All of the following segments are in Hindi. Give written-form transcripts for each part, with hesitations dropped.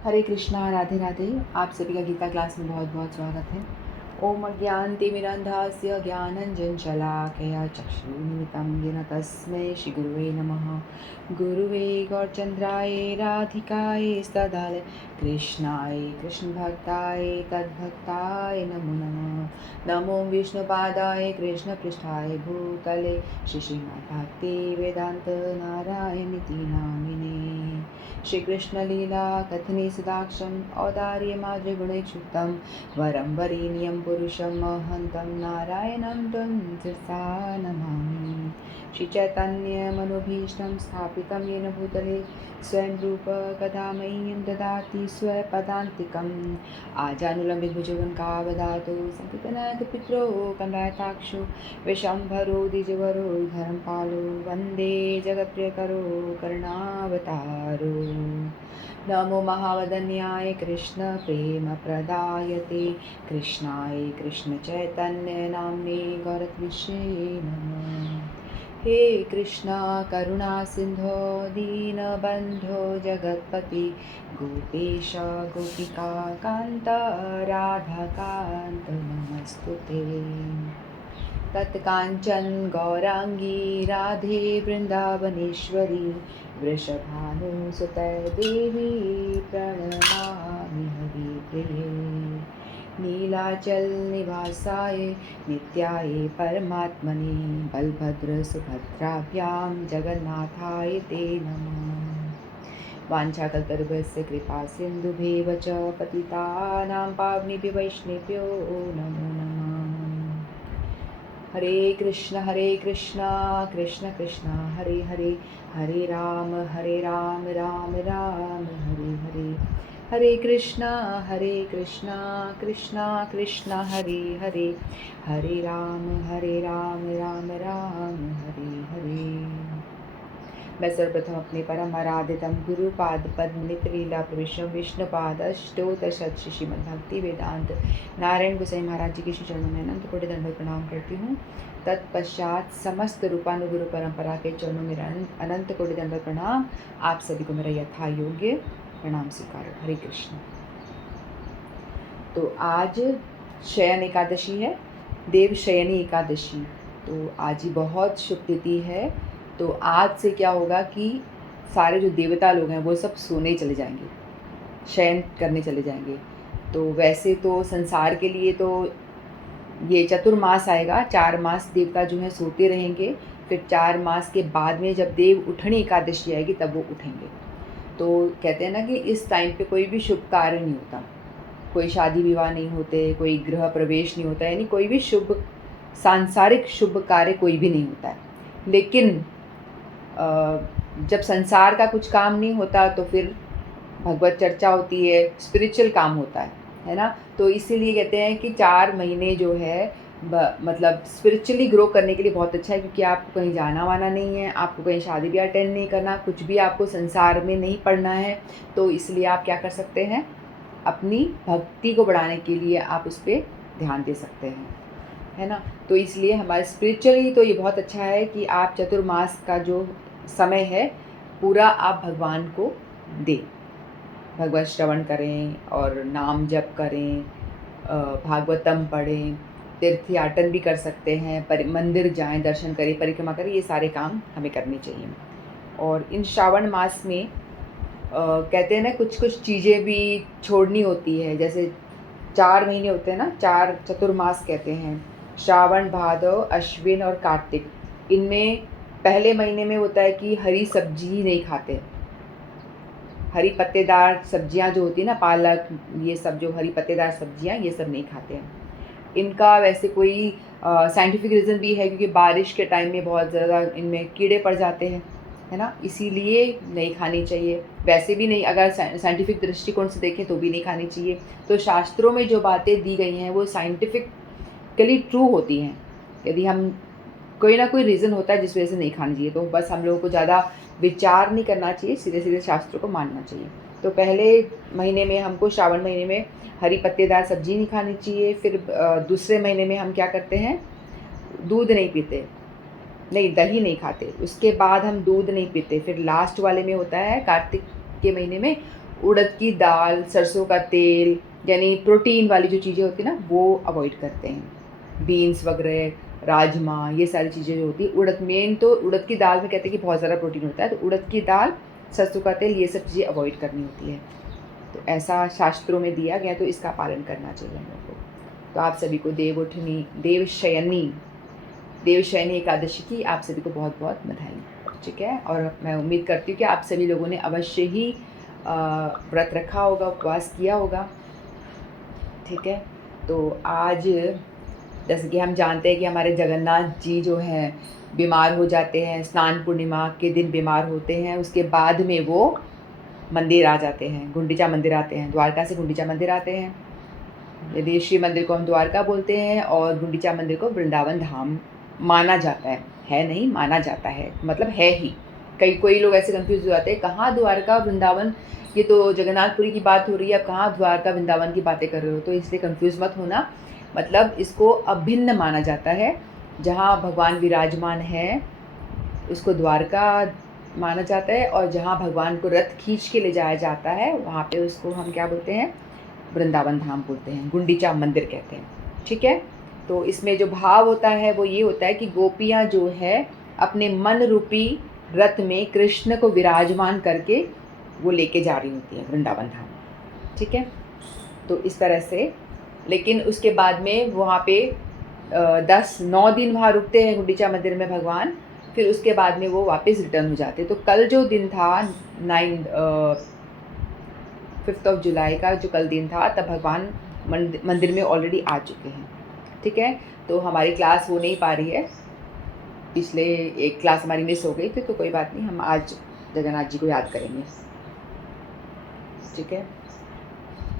हरे कृष्णा, राधे राधे। आप सभी का गीता क्लास में बहुत बहुत स्वागत है। ओम अज्ञानतिमिरन्धस्य ज्ञानञ्जनशलाकया चक्षुरुन्मिलितं येन तस्मै श्रीगुरुवे नमः। गुरुवे गौरचन्द्राय राधिकाय तदालय कृष्णाय कृष्णभक्ताय तद्भक्ताय नमो नमः। नमो विष्णुपादाय कृष्णपृष्ठाय भूतले श्रीमद्भक्ति वेदांत नारायणीति नामिने। श्रीकृष्णलीला कथने सुदाक्षं औदार्यमाद्रिगुणैक्षुक्तं वरं वरेण्यं पुरुषं महन्तं नारायणं तं शिरसा नमामि। श्रीचैतन्यमनोभीष्टं स्थापितं येन भूतले स्वयं रूप कदा मह्यं ददाति स्वपदान्तिकम् आजानुलम्बितभुजगं कावदातु संकीर्तनपित्रो कन्दायताक्षो विशम्भरो द्विजवरो धर्मपालो वन्दे जगत्प्रियकरो करुणावतारो। नमो महावदन्याय कृष्ण प्रेम प्रदायते कृष्णाय कृष्ण चैतन्य नाम्ने गौरत्विषे नमः। हे कृष्णा करुणा सिंधो दीनबन्धो जगत्पति गोपेश गोपिका कान्त राधाकान्त नमस्तुते। तत्काञ्चन गौरांगी राधे वृन्दावनेश्वरी वृषभानुसुते देवी प्रणमामि हरिप्रिये। नीलाचल निवासाय नित्याय परमात्मने बलभद्र सुभद्राभ्यां जगन्नाथाय ते नमः। वाञ्छाकल्पतरुभ्यश्च कृपा सिन्धुभ्येव च पतितानां पावनेभ्यो वैष्णवेभ्यो नमो नमः। हरे कृष्ण कृष्ण कृष्ण हरे हरे, हरे राम राम राम हरे हरे। हरे कृष्णा कृष्ण कृष्ण हरे हरे, हरे राम राम राम हरे हरे। मैं सर्वप्रथम अपने परम आराधितम गुरुपाद पद्म लीला प्रविष्णु विष्णुपाद अष्टोत्तर श्रीमद्भक्ति वेदांत नारायण गोसाई महाराज जी के श्री चरणों में अनंत कोटि दंडवत प्रणाम करती हूँ। तत्पश्चात समस्त रूपानुगुरु परंपरा के चरणों में अनंत कोटि दंडवत प्रणाम। आप सभी को मेरा यथा योग्य प्रणाम स्वीकार। हरे कृष्ण। तो आज शयन एकादशी है, देव शयनी एकादशी। तो आज ही बहुत शुभ तिथि है। तो आज से क्या होगा कि सारे जो देवता लोग हैं वो सब सोने चले जाएंगे, शयन करने चले जाएंगे। तो वैसे तो संसार के लिए तो ये चतुर्मास आएगा, 4 मास देवता जो हैं सोते रहेंगे। फिर 4 मास के बाद में जब देव उठनी एकादशी आएगी तब वो उठेंगे। तो कहते हैं ना कि इस टाइम पे कोई भी शुभ कार्य नहीं होता, कोई शादी विवाह नहीं होते, कोई गृह प्रवेश नहीं होता, यानी कोई भी शुभ सांसारिक शुभ कार्य कोई भी नहीं होता है। लेकिन जब संसार का कुछ काम नहीं होता तो फिर भगवत चर्चा होती है, स्पिरिचुअल काम होता है ना। तो इसीलिए कहते हैं कि 4 महीने जो है मतलब स्पिरिचुअली ग्रो करने के लिए बहुत अच्छा है, क्योंकि आपको कहीं जाना वाना नहीं है, आपको कहीं शादी भी अटेंड नहीं करना, कुछ भी आपको संसार में नहीं पढ़ना है। तो इसलिए आप क्या कर सकते हैं, अपनी भक्ति को बढ़ाने के लिए आप उस पर ध्यान दे सकते हैं, है ना। तो इसलिए हमारे स्पिरिचुअली तो ये बहुत अच्छा है कि आप चतुर्मास का जो समय है पूरा आप भगवान को दें, भगवत श्रवण करें और नाम जप करें, भागवतम पढ़ें, तीर्थयाटन भी कर सकते हैं, मंदिर जाएं, दर्शन करें, परिक्रमा करें, ये सारे काम हमें करने चाहिए। और इन श्रावण मास में कहते हैं ना कुछ कुछ चीज़ें भी छोड़नी होती है। जैसे 4 महीने होते हैं ना, 4 चतुर्मास कहते हैं, श्रावण भादव अश्विन और कार्तिक। इनमें पहले महीने में होता है कि हरी सब्जी ही नहीं खाते, हरी पत्तेदार सब्जियां जो होती है ना, पालक, ये सब जो हरी पत्तेदार सब्जियां, ये सब नहीं खाते हैं। इनका वैसे कोई साइंटिफिक रीज़न भी है, क्योंकि बारिश के टाइम में बहुत ज़्यादा इनमें कीड़े पड़ जाते हैं, है ना, इसीलिए नहीं खानी चाहिए। वैसे भी नहीं, अगर साइंटिफिक दृष्टिकोण से देखें तो भी नहीं खानी चाहिए। तो शास्त्रों में जो बातें दी गई हैं वो साइंटिफिकली ट्रू होती हैं। यदि हम कोई ना कोई रीज़न होता है जिस वजह से नहीं खानी चाहिए, तो बस हम लोगों को ज़्यादा विचार नहीं करना चाहिए, सीधे सीधे शास्त्रों को मानना चाहिए। तो पहले महीने में हमको, श्रावण महीने में, हरी पत्तेदार सब्जी नहीं खानी चाहिए। फिर दूसरे महीने में हम क्या करते हैं, दूध नहीं पीते, नहीं दही नहीं खाते, उसके बाद हम दूध नहीं पीते। फिर लास्ट वाले में होता है कार्तिक के महीने में, उड़द की दाल, सरसों का तेल, यानी प्रोटीन वाली जो चीज़ें होती हैं ना, वो अवॉइड करते हैं। बीन्स वगैरह, राजमा, ये सारी चीज़ें जो होती हैं, उड़द मेन तो उड़द की दाल में कहते हैं कि बहुत ज़्यादा प्रोटीन होता है, तो उड़द की दाल, सरसों का तेल, ये सब चीज़ें अवॉइड करनी होती है। तो ऐसा शास्त्रों में दिया गया, तो इसका पालन करना चाहिए हम लोग को। तो आप सभी को देवशयनी एकादशी की आप सभी को बहुत बहुत बधाई। ठीक है, और मैं उम्मीद करती हूँ कि आप सभी लोगों ने अवश्य ही व्रत रखा होगा, उपवास किया होगा। ठीक है, तो आज जैसे कि हम जानते हैं कि हमारे जगन्नाथ जी जो हैं बीमार हो जाते हैं, स्नान पूर्णिमा के दिन बीमार होते हैं, उसके बाद में वो मंदिर आ जाते हैं, गुंडीचा मंदिर आते हैं, द्वारका से गुंडीचा मंदिर आते हैं। यदि श्री मंदिर को हम द्वारका बोलते हैं और गुंडीचा मंदिर को वृंदावन धाम माना जाता है नहीं, माना जाता है, मतलब है ही। कोई लोग ऐसे कंफ्यूज हो जाते हैं, कहाँ द्वारका और वृंदावन, ये तो जगन्नाथपुरी की बात हो रही है, अब कहाँ द्वारका वृंदावन की बातें कर रहे हो, तो इसलिए कंफ्यूज मत होना। मतलब इसको अभिन्न माना जाता है, जहाँ भगवान विराजमान है उसको द्वारका माना जाता है, और जहाँ भगवान को रथ खींच के ले जाया जाता है वहाँ पे उसको हम क्या बोलते हैं, वृंदावन धाम बोलते हैं, गुंडीचा मंदिर कहते हैं। ठीक है, तो इसमें जो भाव होता है वो ये होता है कि गोपियाँ जो है अपने मन रूपी रथ में कृष्ण को विराजमान करके वो लेके जा रही होती हैं वृंदावन धाम। ठीक है, तो इस तरह से, लेकिन उसके बाद में वहाँ पे 9 दिन वहाँ रुकते हैं गुंडीचा मंदिर में भगवान, फिर उसके बाद में वो वापस रिटर्न हो जाते हैं। तो कल जो दिन था 5 जुलाई का जो कल दिन था, तब भगवान मंदिर में ऑलरेडी आ चुके हैं। ठीक है, तो हमारी क्लास हो नहीं पा रही है, पिछले एक क्लास हमारी मिस हो गई थी, तो कोई बात नहीं, हम आज जगन्नाथ जी को याद करेंगे। ठीक है,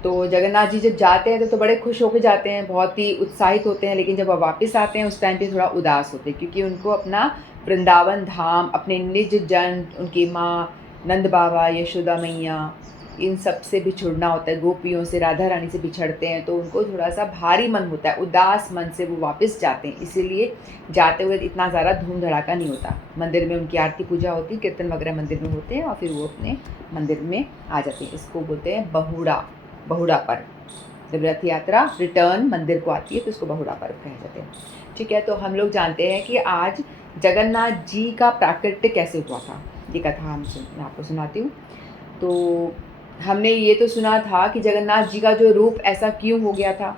तो जगन्नाथ जी जब जाते हैं तो बड़े खुश होकर जाते हैं, बहुत ही उत्साहित होते हैं, लेकिन जब वो वापस आते हैं उस टाइम पे थोड़ा उदास होते हैं, क्योंकि उनको अपना वृंदावन धाम, अपने निज जन, उनकी माँ नंद बाबा, यशोदा मैया, इन सब से बिछुड़ना होता है, गोपियों से, राधा रानी से बिछड़ते हैं, तो उनको थोड़ा सा भारी मन होता है, उदास मन से वो वापस जाते हैं। इसीलिए जाते हुए इतना ज़्यादा धूम धड़ाका नहीं होता, मंदिर में उनकी आरती पूजा होती, कीर्तन वगैरह मंदिर में होते हैं, और फिर वो अपने मंदिर में आ जाते हैं। इसको बोलते हैं बहुड़ा पर्व। जब रथ यात्रा रिटर्न मंदिर को आती है तो उसको बहुड़ा पर्व कहे जाते हैं। ठीक है, तो हम लोग जानते हैं कि आज जगन्नाथ जी का प्राकट्य कैसे हुआ था, ये कथा मैं आपको सुनाती हूँ। तो हमने ये तो सुना था कि जगन्नाथ जी का जो रूप ऐसा क्यों हो गया था,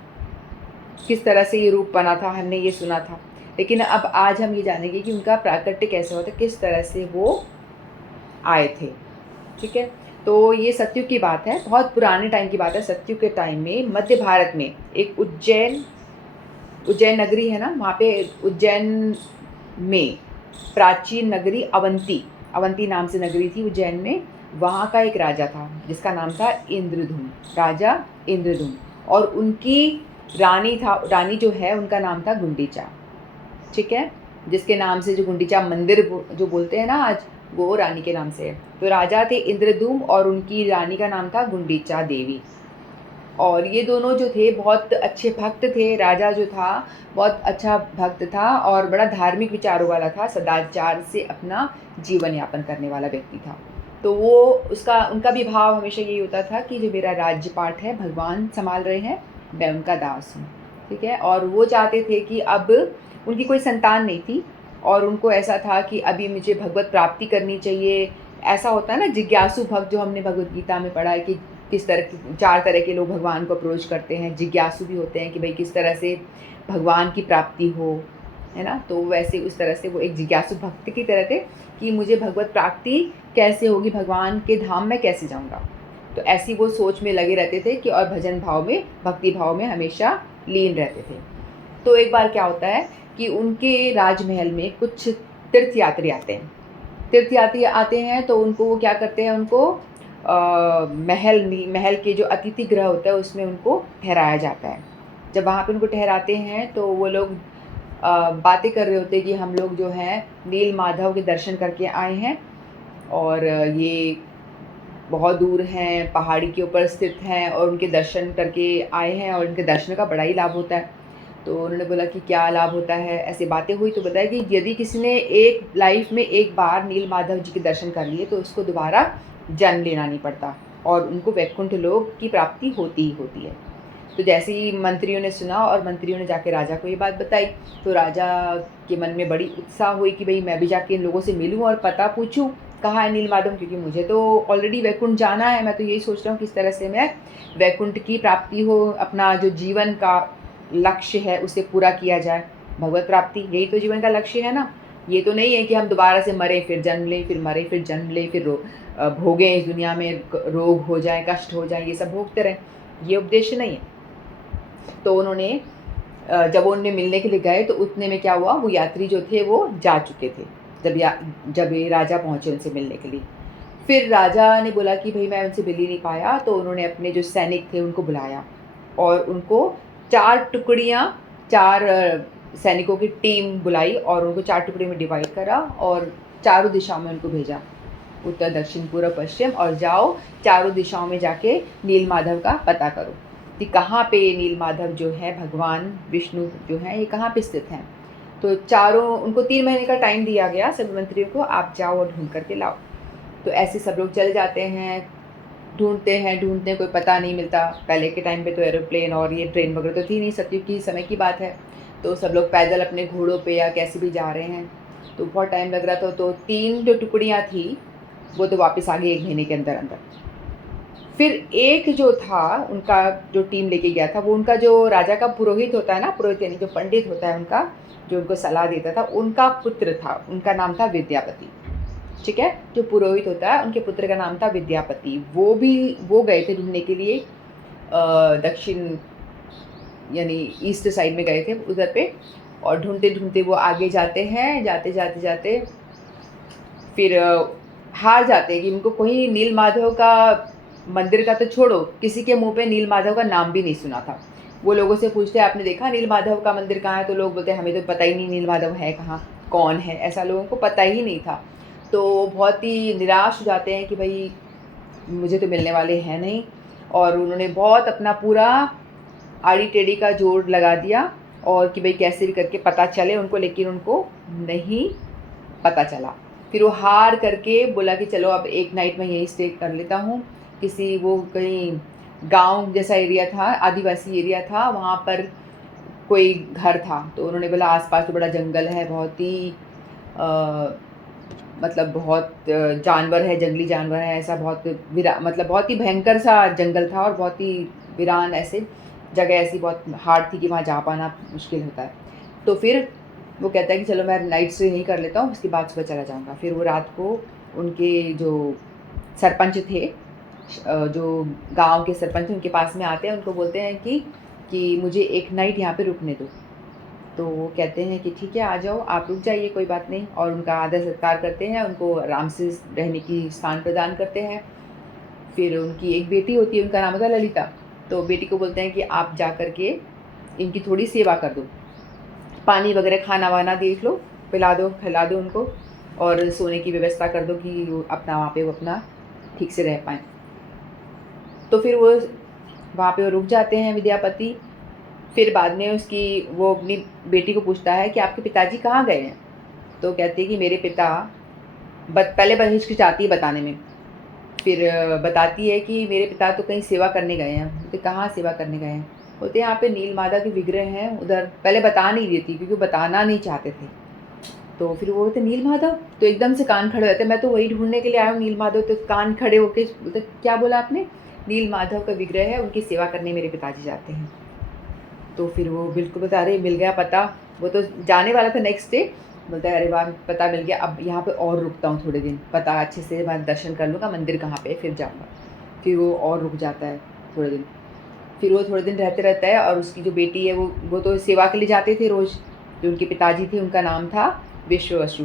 किस तरह से ये रूप बना था, हमने ये सुना था, लेकिन अब आज हम ये जानेंगे कि उनका प्राकट्य कैसे हुआ था, किस तरह से वो आए थे। ठीक है, तो ये सतयुग की बात है, बहुत पुराने टाइम की बात है। सतयुग के टाइम में मध्य भारत में एक उज्जैन नगरी है ना, वहाँ पे उज्जैन में प्राचीन नगरी अवंती नाम से नगरी थी उज्जैन में। वहाँ का एक राजा था जिसका नाम था इंद्रधुम, राजा इंद्रधुम, और उनकी रानी जो है उनका नाम था गुंडीचा। ठीक है, जिसके नाम से जो गुंडीचा मंदिर जो बोलते हैं ना आज, वो रानी के नाम से है। तो राजा थे इंद्रदूम और उनकी रानी का नाम था गुंडीचा देवी, और ये दोनों जो थे बहुत अच्छे भक्त थे। राजा जो था बहुत अच्छा भक्त था और बड़ा धार्मिक विचारों वाला था, सदाचार से अपना जीवन यापन करने वाला व्यक्ति था। तो वो उनका भी भाव हमेशा यही होता था कि जो मेरा राज्यपाट है भगवान संभाल रहे हैं, मैं उनका दास हूँ। ठीक है, और वो चाहते थे कि अब उनकी कोई संतान नहीं थी और उनको ऐसा था कि अभी मुझे भगवत प्राप्ति करनी चाहिए। ऐसा होता है ना जिज्ञासु भक्त, जो हमने भगवत गीता में पढ़ा है कि किस तरह की 4 तरह के लोग भगवान को अप्रोच करते हैं। जिज्ञासु भी होते हैं कि भाई किस तरह से भगवान की प्राप्ति हो, है ना। तो वैसे उस तरह से वो एक जिज्ञासु भक्त की तरह थे कि मुझे भगवत प्राप्ति कैसे होगी, भगवान के धाम में कैसे जाऊँगा। तो ऐसी वो सोच में लगे रहते थे कि और भजन भाव में, भक्ति भाव में हमेशा लीन रहते थे। तो एक बार क्या होता है कि उनके राजमहल में कुछ तीर्थयात्री आते हैं, तो उनको वो क्या करते हैं, उनको महल के जो अतिथि गृह होता है उसमें उनको ठहराया जाता है। जब वहाँ पे उनको ठहराते हैं तो वो लोग बातें कर रहे होते हैं कि हम लोग जो हैं नील माधव के दर्शन करके आए हैं, और ये बहुत दूर हैं, पहाड़ी के ऊपर स्थित हैं, और उनके दर्शन करके आए हैं और उनके दर्शन का बड़ा ही लाभ होता है। तो उन्होंने बोला कि क्या लाभ होता है, ऐसी बातें हुई। तो बताया कि यदि किसी ने एक लाइफ में एक बार नील माधव जी के दर्शन कर लिए तो उसको दोबारा जन्म लेना नहीं पड़ता, और उनको वैकुंठ लोक की प्राप्ति होती ही होती है। तो जैसे ही मंत्रियों ने सुना और मंत्रियों ने जाके राजा को ये बात बताई, तो राजा के मन में बड़ी उत्साह हुई कि भाई मैं भी जाके इन लोगों से मिलूँ और पता पूछूँ कहाँ है नीलमाधव, क्योंकि मुझे तो ऑलरेडी वैकुंठ जाना है। मैं तो यही सोच रहा हूँ किस तरह से मैं वैकुंठ की प्राप्ति हो, अपना जो जीवन का लक्ष्य है उसे पूरा किया जाए, भगवत प्राप्ति, यही तो जीवन का लक्ष्य है ना। ये तो नहीं है कि हम दोबारा से मरे फिर जन्म लें, फिर मरे फिर जन्म लें, फिर भोगें इस दुनिया में, रोग हो जाए, कष्ट हो जाए, ये सब भोगते रहें, ये उद्देश्य नहीं है। तो उन्होंने जब उनने मिलने के लिए गए तो उतने में क्या हुआ, वो यात्री जो थे वो जा चुके थे जब ये राजा पहुँचे उनसे मिलने के लिए। फिर राजा ने बोला कि भाई मैं उनसे मिल ही नहीं पाया, तो उन्होंने अपने जो सैनिक थे उनको बुलाया और उनको 4 टुकड़ियाँ 4 सैनिकों की टीम बुलाई और उनको 4 टुकड़े में डिवाइड करा और चारों दिशाओं में उनको भेजा, उत्तर दक्षिण पूर्व पश्चिम, और जाओ चारों दिशाओं में जाके नीलमाधव का पता करो कि कहाँ पे नीलमाधव जो है, भगवान विष्णु जो हैं, ये कहाँ पे स्थित हैं। तो चारों उनको 3 महीने का टाइम दिया गया सभी मंत्रियों को, आप जाओ और ढूंढ करके लाओ। तो ऐसे सब लोग चले जाते हैं, ढूंढते हैं, कोई पता नहीं मिलता। पहले के टाइम पे तो एरोप्लेन और ये ट्रेन वगैरह तो थी नहीं, सतयुग की समय की बात है। तो सब लोग पैदल अपने घोड़ों पे या कैसे भी जा रहे हैं, तो बहुत टाइम लग रहा था। तो 3 जो टुकड़ियाँ थी वो तो वापस आ गई 1 महीने के अंदर अंदर। फिर एक जो था उनका, जो टीम लेके गया था, वो उनका जो राजा का पुरोहित होता है ना, पुरोहित यानी जो पंडित होता है उनका, जो उनको सलाह देता था, उनका पुत्र था, उनका नाम था विद्यापति। ठीक है, जो पुरोहित होता है उनके पुत्र का नाम था विद्यापति। वो गए थे ढूंढने के लिए दक्षिण यानी ईस्ट साइड में गए थे उधर पे, और ढूंढते ढूंढते वो आगे जाते हैं, जाते जाते जाते फिर हार जाते हैं कि उनको कोई नीलमाधव का मंदिर का तो छोड़ो, किसी के मुंह पे नीलमाधव का नाम भी नहीं सुना था। वो लोगों से पूछते आपने देखा नीलमाधव का मंदिर कहाँ है, तो लोग बोलते हमें तो पता ही नहीं नीलमाधव है कहाँ, कौन है, ऐसा लोगों को पता ही नहीं था। तो बहुत ही निराश हो जाते हैं कि भाई मुझे तो मिलने वाले हैं नहीं, और उन्होंने बहुत अपना पूरा आड़ी टेढ़ी का जोर लगा दिया और कि भाई कैसे भी करके पता चले उनको, लेकिन उनको नहीं पता चला। फिर वो हार करके बोला कि चलो अब एक नाइट में यहीं स्टे कर लेता हूँ, किसी वो कहीं गांव जैसा एरिया था, आदिवासी एरिया था, वहाँ पर कोई घर था। तो उन्होंने बोला आसपास तो बड़ा जंगल है, बहुत ही मतलब बहुत जानवर है, जंगली जानवर है, ऐसा बहुत मतलब बहुत ही भयंकर सा जंगल था और बहुत ही वीरान ऐसे जगह, ऐसी बहुत हार्ड थी कि वहाँ जा पाना मुश्किल होता है। तो फिर वो कहता है कि चलो मैं नाइट स्टे यहीं कर लेता हूँ, उसके बाद सुबह चला जाऊँगा। फिर वो रात को उनके जो सरपंच थे, जो गांव के सरपंच उनके पास में आते हैं, उनको बोलते हैं कि मुझे एक नाइट यहाँ पे रुकने दो। तो वो कहते हैं कि ठीक है आ जाओ, आप रुक जाइए, कोई बात नहीं, और उनका आदर सत्कार करते हैं, उनको आराम से रहने की स्थान प्रदान करते हैं। फिर उनकी एक बेटी होती है, उनका नाम होता है ललिता। तो बेटी को बोलते हैं कि आप जा कर के इनकी थोड़ी सेवा कर दो, पानी वगैरह खाना वाना देख लो, पिला दो खिला दो उनको, और सोने की व्यवस्था कर दो कि वो अपना वहाँ पे वो अपना ठीक से रह पाएँ। तो फिर वो वहाँ पे वो रुक जाते हैं विद्यापति। फिर बाद में वो अपनी बेटी को पूछता है कि आपके पिताजी कहाँ गए हैं। तो कहती है कि मेरे पिता पहले हिचकिचाती है बताने में, फिर बताती है कि मेरे पिता तो कहीं सेवा करने गए हैं। बोलते कहाँ सेवा करने गए हैं, बोलते यहाँ पे नीलमाधव के विग्रह हैं उधर। पहले बता नहीं देती क्योंकि बताना नहीं चाहते थे। तो फिर वो बोलते नीलमाधव, तो एकदम से कान खड़े हो जाते, मैं तो वही ढूंढने के लिए आया हूँ नीलमाधव। तो कान खड़े होके बोलते क्या बोला आपने, नीलमाधव का विग्रह है, उनकी सेवा करने मेरे पिताजी जाते हैं। तो फिर वो बिल्कुल बता रहे मिल गया पता, वो तो जाने वाला था नेक्स्ट डे, बोलता है अरे वाह पता मिल गया, अब यहाँ पे और रुकता हूँ थोड़े दिन, पता अच्छे से मैं दर्शन कर लूँगा मंदिर कहाँ पे, फिर जाऊँगा। फिर वो और रुक जाता है थोड़े दिन। फिर वो थोड़े दिन रहते रहता है, और उसकी जो बेटी है वो तो सेवा के लिए जाते थे रोज़। जो उनके पिताजी थे उनका नाम था विश्ववसु।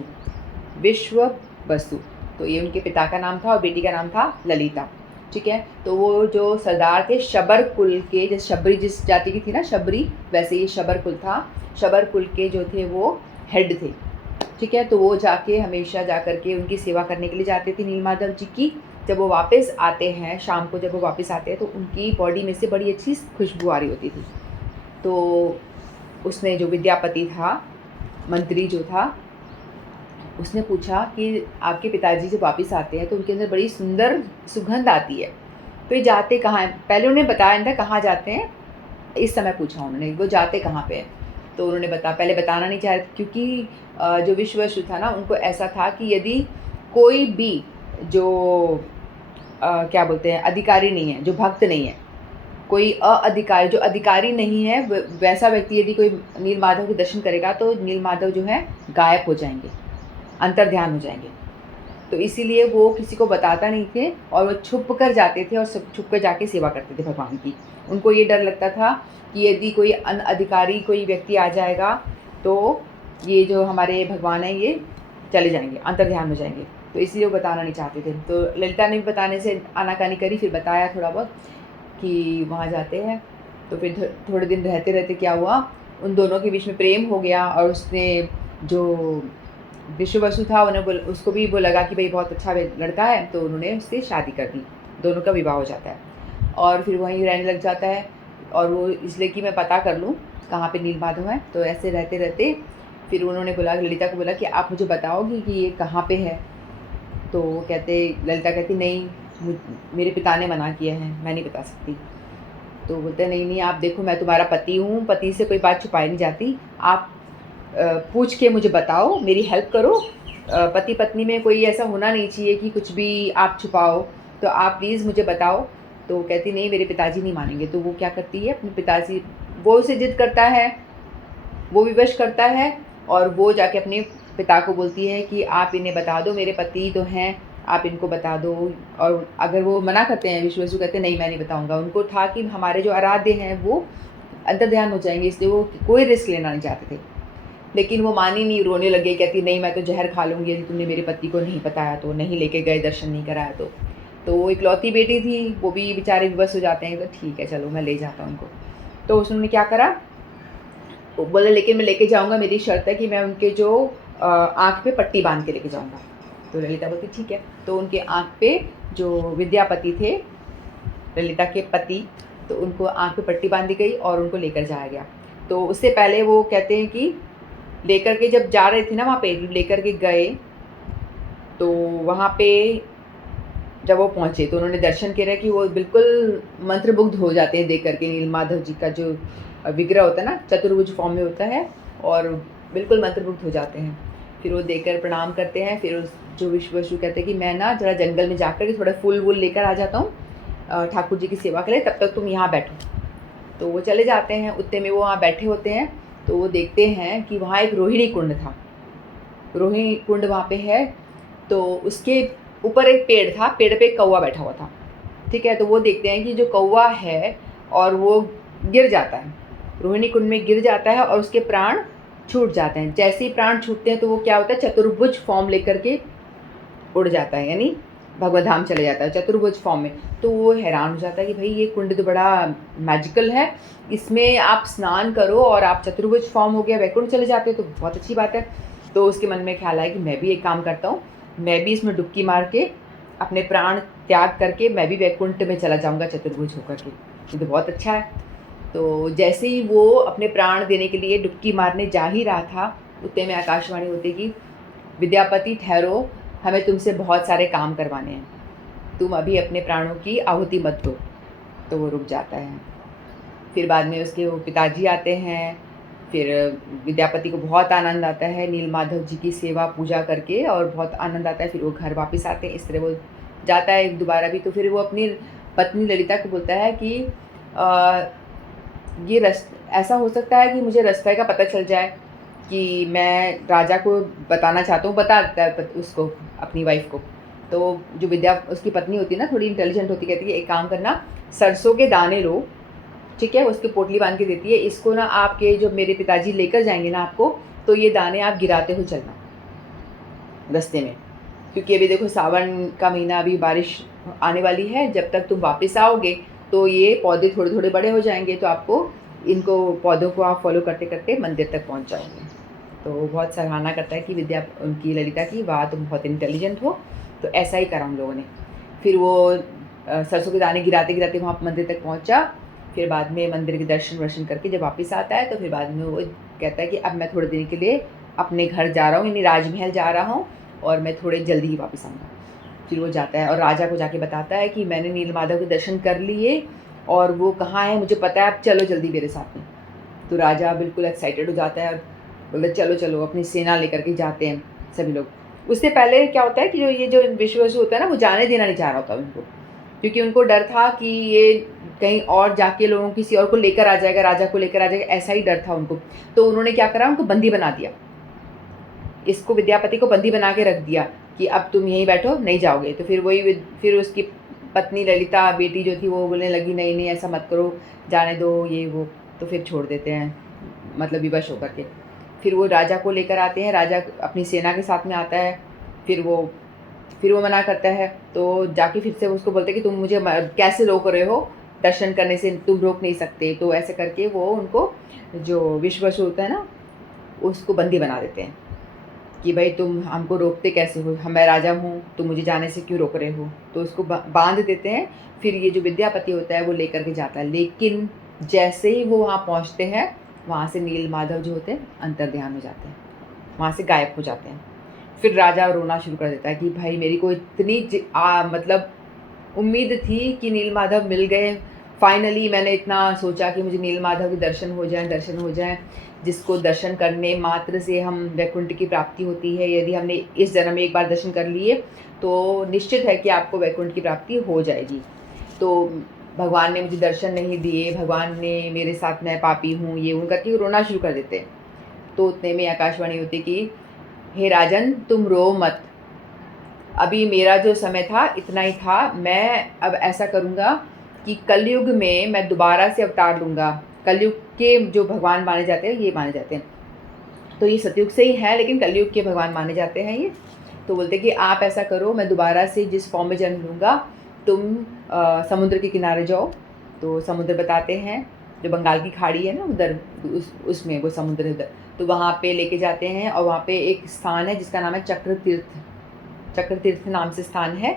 तो ये उनके पिता का नाम था और बेटी का नाम था ललिता। ठीक है, तो वो जो सरदार थे शबर कुल के, जैसे शबरी जिस जाति की थी ना शबरी, वैसे ये शबर कुल था। शबर कुल के जो थे वो हेड थे। ठीक है, तो वो जाके हमेशा जा कर के उनकी सेवा करने के लिए जाते थे नीलमाधव जी की। जब वो वापस आते हैं शाम को, जब वो वापस आते हैं तो उनकी बॉडी में से बड़ी अच्छी खुशबू आ रही होती थी। तो उसने जो विद्यापति था, मंत्री जो था, उसने पूछा कि आपके पिताजी जब वापस आते हैं तो उनके अंदर बड़ी सुंदर सुगंध आती है। तो ये जाते कहाँ हैं? पहले उन्होंने बताया नहीं था कहाँ जाते हैं, इस समय पूछा उन्होंने, वो जाते कहाँ पे हैं? तो उन्होंने पहले बताना नहीं चाह रहे थे, क्योंकि जो विश्वावसु था ना, उनको ऐसा था कि यदि कोई भी जो क्या बोलते हैं, अधिकारी नहीं है, जो भक्त नहीं है, कोई अधिकारी, जो अधिकारी नहीं है, वैसा व्यक्ति यदि कोई नीलमाधव के दर्शन करेगा तो नीलमाधव जो है गायब हो जाएंगे, अंतर्ध्यान हो जाएंगे। तो इसीलिए वो किसी को बताता नहीं थे और वो छुप कर जाते थे और सब छुप कर जाके सेवा करते थे भगवान की। उनको ये डर लगता था कि यदि कोई अनअधिकारी कोई व्यक्ति आ जाएगा तो ये जो हमारे भगवान हैं ये चले जाएंगे, अंतर्ध्यान हो जाएंगे। तो इसलिए वो बताना नहीं चाहते थे। तो ललिता ने भी बताने से आनाकानी करी, फिर बताया थोड़ा बहुत कि वहाँ जाते हैं। तो फिर थोड़े दिन रहते रहते क्या हुआ, उन दोनों के बीच में प्रेम हो गया और उसने जो विश्वावसु था उन्हें उसको भी वो लगा कि भाई बहुत अच्छा लड़का है, तो उन्होंने उससे शादी कर दी। दोनों का विवाह हो जाता है और फिर वहीं रहने लग जाता है। और वो इसलिए कि मैं पता कर लूँ कहाँ पे नीलमाधव है। तो ऐसे रहते रहते फिर उन्होंने बोला, ललिता को बोला कि आप मुझे बताओगी कि ये कहाँ पे है। तो ललिता कहती नहीं, मेरे पिता ने मना किया है, मैं नहीं बता सकती। तो बोलते नहीं नहीं, आप देखो मैं तुम्हारा पति हूँ, पति से कोई बात छुपाई नहीं जाती, आप पूछ के मुझे बताओ, मेरी हेल्प करो। पति पत्नी में कोई ऐसा होना नहीं चाहिए कि कुछ भी आप छुपाओ, तो आप प्लीज़ मुझे बताओ। तो कहती नहीं, मेरे पिताजी नहीं मानेंगे। तो वो क्या करती है, अपने पिताजी, वो उसे जिद करता है, वो विवश करता है और वो जाके अपने पिता को बोलती है कि आप इन्हें बता दो, मेरे पति तो हैं, आप इनको बता दो। और अगर वो मना करते हैं, विश्वावसु कहते नहीं मैं नहीं बताऊंगा। उनको था कि हमारे जो आराध्य हैं वो अंतर्ध्यान हो जाएंगे, इसलिए वो कोई रिस्क लेना नहीं चाहते थे। लेकिन वो मानी नहीं, रोने लगे, कहती नहीं मैं तो जहर खा लूँगी यदि तुमने मेरे पति को नहीं बताया तो, नहीं लेके गए, दर्शन नहीं कराया तो वो इकलौती बेटी थी, वो भी बेचारे विवश हो जाते हैं। तो ठीक है चलो मैं ले जाता हूँ उनको। तो उसने क्या करा, वो बोले लेकिन मैं लेके जाऊँगा, मेरी शर्त है कि मैं उनके जो आँख पे पट्टी बांध के लेके जाऊँगा। तो ललिता बोलती ठीक है। तो उनके आँख पे जो विद्यापति थे, ललिता के पति, तो उनको आँख पे पट्टी बांधी गई और उनको लेकर जाया गया। तो उससे पहले वो कहते हैं कि लेकर के जब जा रहे थे ना, वहाँ पे लेकर के गए, तो वहाँ पे जब वो पहुँचे तो उन्होंने दर्शन किया कि वो बिल्कुल मंत्रमुग्ध हो जाते हैं देख करके। नीलमाधव जी का जो विग्रह होता है ना, चतुर्भुज फॉर्म में होता है और बिल्कुल मंत्रमुग्ध हो जाते हैं। फिर वो देखकर प्रणाम करते हैं। फिर उस जो विश्वावसु कहते हैं कि मैं ना ज़रा जंगल में जाकर के थोड़ा फूल वूल लेकर आ जाता हूँ ठाकुर जी की सेवा के लिए, तब तक तुम यहाँ बैठो। तो वो चले जाते हैं, उतने में वो वहाँ बैठे होते हैं। तो वो देखते हैं कि वहाँ एक रोहिणी कुंड था, रोहिणी कुंड वहाँ पे है। तो उसके ऊपर एक पेड़ था, पेड़ पे एक कौवा बैठा हुआ था, ठीक है। तो वो देखते हैं कि जो कौवा है और वो गिर जाता है, रोहिणी कुंड में गिर जाता है और उसके प्राण छूट जाते हैं। जैसे ही प्राण छूटते हैं तो वो क्या होता है, चतुर्भुज फॉर्म लेकर के उड़ जाता है, यानी भगवत धाम चले जाता है चतुर्भुज फॉर्म में। तो वो हैरान हो जाता है कि भाई ये कुंड तो बड़ा मैजिकल है, इसमें आप स्नान करो और आप चतुर्भुज फॉर्म हो गया, वैकुंठ चले जाते हो, तो बहुत अच्छी बात है। तो उसके मन में ख्याल आया कि मैं भी एक काम करता हूँ, मैं भी इसमें डुबकी मार के अपने प्राण त्याग करके मैं भी वैकुंठ में चला जाऊँगा चतुर्भुज होकर के, ये तो बहुत अच्छा है। तो जैसे ही वो अपने प्राण देने के लिए डुबकी मारने जा ही रहा था, उतने में आकाशवाणी होती कि विद्यापति ठहरो, हमें तुमसे बहुत सारे काम करवाने हैं, तुम अभी अपने प्राणों की आहुति मत दो। तो वो रुक जाता है। फिर बाद में उसके वो पिताजी आते हैं। फिर विद्यापति को बहुत आनंद आता है नीलमाधव जी की सेवा पूजा करके और बहुत आनंद आता है। फिर वो घर वापस आते हैं। इस तरह वो जाता है दोबारा भी। तो फिर वो अपनी पत्नी ललिता को बोलता है कि ये ऐसा हो सकता है कि मुझे रास्ते का पता चल जाए कि मैं राजा को बताना चाहता हूँ, बता देता है उसको, अपनी वाइफ को। तो जो उसकी पत्नी होती है ना, थोड़ी इंटेलिजेंट होती, कहती है एक काम करना, सरसों के दाने लो, ठीक है, उसकी पोटली बांध के देती है, इसको ना आपके जो मेरे पिताजी लेकर जाएंगे ना आपको, तो ये दाने आप गिराते हो चलना रास्ते में, क्योंकि अभी देखो सावन का महीना, अभी बारिश आने वाली है, जब तक तुम वापस आओगे तो ये पौधे थोड़े थोड़े बड़े हो जाएंगे, तो आपको इनको पौधों को आप फॉलो करते करते मंदिर तक पहुंच जाओगे। तो वो बहुत सराहना करता है कि उनकी ललिता की, वाह तुम बहुत इंटेलिजेंट हो। तो ऐसा ही करा हम लोगों ने। फिर वो सरसों के दाने गिराते गिराते वहाँ मंदिर तक पहुँचा। फिर बाद में मंदिर के दर्शन वर्शन करके जब वापस आता है, तो फिर बाद में वो कहता है कि अब मैं थोड़े दिन के लिए अपने घर जा रहा हूँ, यानी राजमहल जा रहा हूँ, और मैं थोड़े जल्दी ही वापस आऊँगा। फिर वो जाता है और राजा को जाके बताता है कि मैंने नीलमाधव के दर्शन कर लिए और वो कहाँ है मुझे पता है, अब चलो जल्दी मेरे साथ में। तो राजा बिल्कुल एक्साइटेड हो जाता है और बोलते चलो चलो, अपनी सेना लेकर के जाते हैं सभी लोग। उससे पहले क्या होता है कि ये जो विश्वासु होता है ना, वो जाने देना नहीं चाह रहा होता उनको, क्योंकि उनको डर था कि ये कहीं और जाके लोगों किसी और को लेकर आ जाएगा, राजा को लेकर आ जाएगा, ऐसा ही डर था उनको। तो उन्होंने क्या करा, उनको बंदी बना दिया, इसको विद्यापति को बंदी बना के रख दिया कि अब तुम यहीं बैठो, नहीं जाओगे। तो फिर उसकी पत्नी ललिता बेटी जो थी वो बोलने लगी नहीं नहीं ऐसा मत करो, जाने दो ये वो। तो फिर छोड़ देते हैं, मतलब विवश होकर के। फिर वो राजा को लेकर आते हैं, राजा अपनी सेना के साथ में आता है। फिर वो मना करता है, तो जाके फिर से उसको बोलते हैं कि तुम मुझे कैसे रोक रहे हो, दर्शन करने से तुम रोक नहीं सकते। तो ऐसे करके वो उनको, जो विश्वासु होता है ना, उसको बंदी बना देते हैं कि भाई तुम हमको रोकते कैसे हो, मैं राजा हूँ, तुम मुझे जाने से क्यों रोक रहे हो। तो उसको बांध देते हैं। फिर ये जो विद्यापति होता है वो लेकर के जाता है, लेकिन जैसे ही वो वहाँ पहुँचते हैं, वहाँ से नीलमाधव जो होते हैं अंतर्ध्यान हो जाते हैं, वहाँ से गायब हो जाते हैं। फिर राजा रोना शुरू कर देता है कि भाई मेरी को इतनी मतलब उम्मीद थी कि नीलमाधव मिल गए, फाइनली मैंने इतना सोचा कि मुझे नीलमाधव के दर्शन हो जाएं, जिसको दर्शन करने मात्र से हम वैकुंठ की प्राप्ति होती है। यदि हमने इस जन्म में एक बार दर्शन कर लिए तो निश्चित है कि आपको वैकुंठ की प्राप्ति हो जाएगी। तो भगवान ने मुझे दर्शन नहीं दिए, भगवान ने मेरे साथ, मैं पापी हूँ, ये उनका कि रोना शुरू कर देते हैं। तो उतने में आकाशवाणी होती कि हे राजन तुम रो मत, अभी मेरा जो समय था इतना ही था, मैं अब ऐसा करूँगा कि कलयुग में मैं दोबारा से अवतार लूँगा। कलयुग के जो भगवान माने जाते हैं ये माने जाते हैं, तो ये सतयुग से ही है लेकिन कलयुग के भगवान माने जाते हैं ये। तो बोलते हैं कि आप ऐसा करो, मैं दोबारा से जिस फॉर्म में जन्म लूँगा, तुम समुद्र के किनारे जाओ। तो समुद्र बताते हैं, जो बंगाल की खाड़ी है ना उधर, उसमें वो समुद्र उधर, तो वहाँ पे लेके जाते हैं। और वहाँ पे एक स्थान है जिसका नाम है चक्र तीर्थ नाम से स्थान है।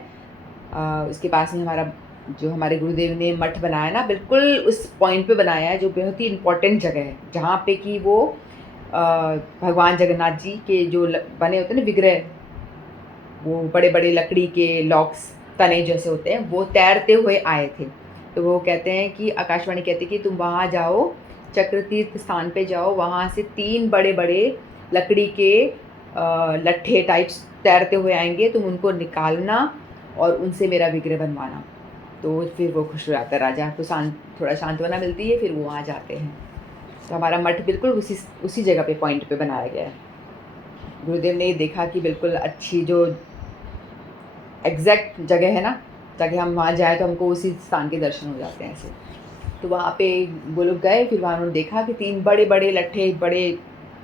उसके पास में हमारे गुरुदेव ने मठ बनाया ना, बिल्कुल उस पॉइंट पे बनाया है, जो बहुत ही इम्पोर्टेंट जगह है, जहाँ पे कि वो भगवान जगन्नाथ जी के जो बने होते हैं ना विग्रह, वो बड़े बड़े लकड़ी के लॉक्स तने जैसे होते हैं, वो तैरते हुए आए थे। तो वो कहते हैं कि आकाशवाणी कहती है कि तुम वहाँ जाओ, चक्रतीर्थ स्थान पे जाओ, वहाँ से 3 बड़े बड़े लकड़ी के लट्ठे टाइप्स तैरते हुए आएंगे, तुम उनको निकालना और उनसे मेरा विग्रह बनवाना। तो फिर वो खुश हो जाता है राजा, तो थोड़ा सांत्वना मिलती है, फिर वो वहाँ जाते हैं। तो हमारा मठ बिल्कुल उसी जगह पे, पॉइंट पे बनाया गया है। गुरुदेव ने देखा कि बिल्कुल अच्छी जो एग्जैक्ट जगह है ना, ताकि हम वहाँ जाए तो हमको उसी स्थान के दर्शन हो जाते हैं ऐसे। तो वहाँ पे वो लोग गए, फिर वहाँ उन्होंने देखा कि 3 बड़े बड़े लट्ठे बड़े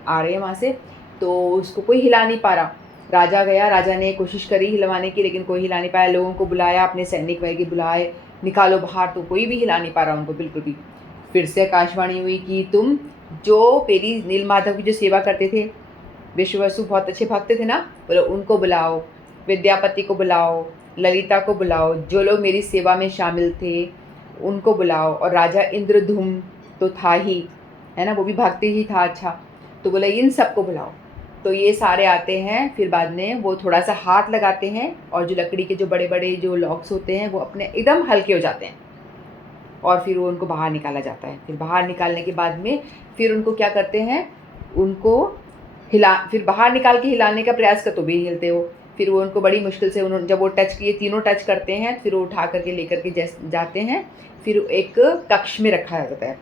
आ रहे हैं वहाँ से, तो उसको कोई हिला नहीं पा रहा। राजा गया, राजा ने कोशिश करी हिलवाने की, लेकिन कोई हिला नहीं पाया। लोगों को बुलाया, अपने सैनिक वगैरह बुलाए, निकालो बाहर, तो कोई भी हिला नहीं पा रहा उनको बिल्कुल भी। फिर से आकाशवाणी हुई कि तुम जो मेरी नीलमाधव की जो सेवा करते थे, विश्ववसु बहुत अच्छे भक्त थे ना, बोलो उनको बुलाओ, विद्यापति को बुलाओ, ललिता को बुलाओ, जो लोग मेरी सेवा में शामिल थे उनको बुलाओ, और राजा इंद्रधुम तो था ही, है ना, वो भी भक्त ही था अच्छा। तो बोला इन सबको बुलाओ। तो ये सारे आते हैं, फिर बाद में वो थोड़ा सा हाथ लगाते हैं और जो लकड़ी के जो बड़े बड़े जो लॉक्स होते हैं वो अपने एकदम हल्के हो जाते हैं, और फिर वो उनको बाहर निकाला जाता है। फिर बाहर निकालने के बाद में फिर उनको क्या करते हैं, उनको फिर बाहर निकाल के हिलाने का प्रयास कर, तो भी हिलते हो। फिर वो उनको बड़ी मुश्किल से उन्होंने, जब वो टच किए, तीनों टच करते हैं, फिर वो उठा करके लेकर के जाते हैं। फिर एक कक्ष में रखा जाता है,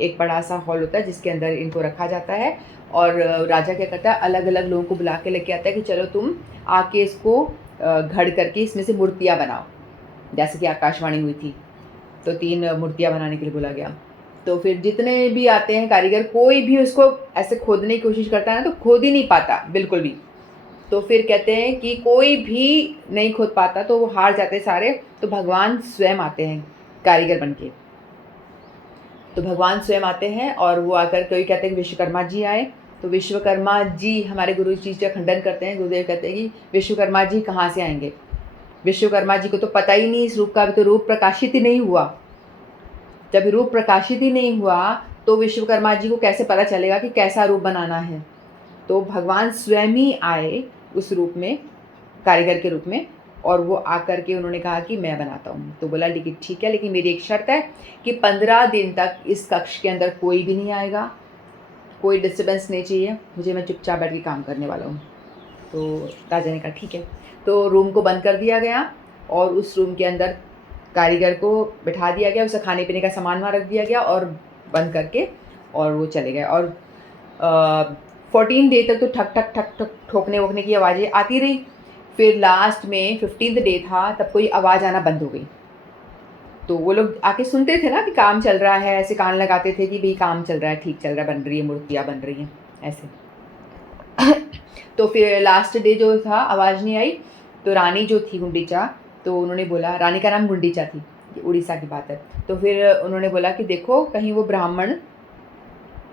एक बड़ा सा हॉल होता है जिसके अंदर इनको रखा जाता है। और राजा क्या करता है, अलग अलग लोगों को बुला के लेके आता है कि चलो तुम आके इसको घड़ करके इसमें से मूर्तियाँ बनाओ, जैसे कि आकाशवाणी हुई थी। तो 3 मूर्तियाँ बनाने के लिए बोला गया। तो फिर जितने भी आते हैं कारीगर, कोई भी उसको ऐसे खोदने की कोशिश करता है ना, तो खोद ही नहीं पाता बिल्कुल भी। तो फिर कहते हैं कि कोई भी नहीं खोद पाता, तो वो हार जाते सारे। तो भगवान स्वयं आते हैं कारीगर बन के। तो भगवान स्वयं आते हैं और वो आकर, कोई कहते हैं कि विश्वकर्मा जी आए। तो विश्वकर्मा जी, हमारे गुरु जी का खंडन करते हैं, गुरुदेव कहते हैं कि विश्वकर्मा जी कहाँ से आएंगे, विश्वकर्मा जी को तो पता ही नहीं इस रूप का, अभी तो रूप प्रकाशित ही नहीं हुआ। जब रूप प्रकाशित ही नहीं हुआ तो विश्वकर्मा जी को कैसे पता चलेगा कि कैसा रूप बनाना है। तो भगवान स्वयं ही आए उस रूप में, कारीगर के रूप में, और वो आकर के उन्होंने कहा कि मैं बनाता हूँ। तो बोला लेकिन ठीक है, लेकिन मेरी एक शर्त है कि 15 दिन तक इस कक्ष के अंदर कोई भी नहीं आएगा, कोई डिस्टर्बेंस नहीं चाहिए, मुझे मैं चुपचाप बैठ के काम करने वाला हूँ। तो राजा ने कहा ठीक है। तो रूम को बंद कर दिया गया और उस रूम के अंदर कारीगर को बिठा दिया गया, उसे खाने पीने का सामान वहाँ रख दिया गया और बंद करके और वो चले गए। और 14 डे तक तो ठक ठक ठक ठक ठोकने वोकने की आवाज़ें आती रही। फिर लास्ट में 15th डे था, तब कोई आवाज़ आना बंद हो गई। तो वो लोग आके सुनते थे ना कि काम चल रहा है, ऐसे कान लगाते थे कि भाई काम चल रहा है, ठीक चल रहा है, बन रही है, मूर्तियाँ बन रही हैं ऐसे। तो फिर लास्ट डे जो था आवाज़ नहीं आई। तो रानी जो थी गुंडीचा, तो उन्होंने बोला, रानी का नाम गुंडीचा थी, ये उड़ीसा की बात है। तो फिर उन्होंने बोला कि देखो कहीं वो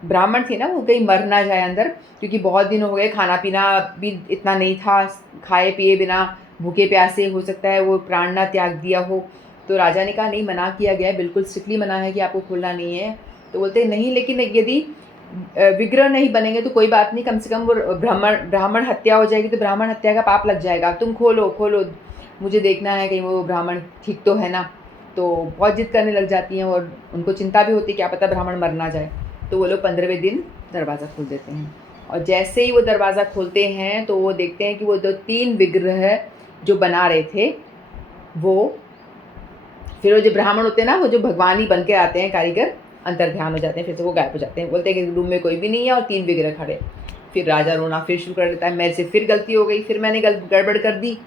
ब्राह्मण थी ना, वो कहीं मर ना जाए अंदर, क्योंकि बहुत दिन हो गए, खाना पीना भी इतना नहीं था, खाए पिए बिना भूखे प्यासे, हो सकता है वो प्राण ना त्याग दिया हो। तो राजा ने कहा नहीं, मना किया गया है, बिल्कुल स्ट्रिक्टली मना है कि आपको खोलना नहीं है। तो बोलते नहीं, लेकिन यदि विग्रह नहीं बनेंगे तो कोई बात नहीं, कम से कम वो ब्राह्मण हत्या हो जाएगी तो ब्राह्मण हत्या का पाप लग जाएगा, तुम खोलो खोलो, मुझे देखना है कहीं वो ब्राह्मण ठीक तो है ना। तो बहुत जिद करने लग जाती हैं और उनको चिंता भी होती है क्या पता ब्राह्मण मर ना जाए। तो वो लोग 15वें दिन दरवाज़ा खोल देते हैं और जैसे ही वो दरवाज़ा खोलते हैं तो वो देखते हैं कि वो 3 विग्रह जो बना रहे थे वो, फिर वो जो ब्राह्मण होते हैं ना, वो जो भगवान ही बन के आते हैं कारीगर, अंतर ध्यान हो जाते हैं, फिर से वो गायब हो जाते हैं। बोलते हैं कि रूम में कोई भी नहीं है और 3 विग्रह खड़े। फिर राजा रोना फिर शुरू कर देता है, मेरे से फिर गलती हो गई, फिर मैंने गड़बड़ कर दी।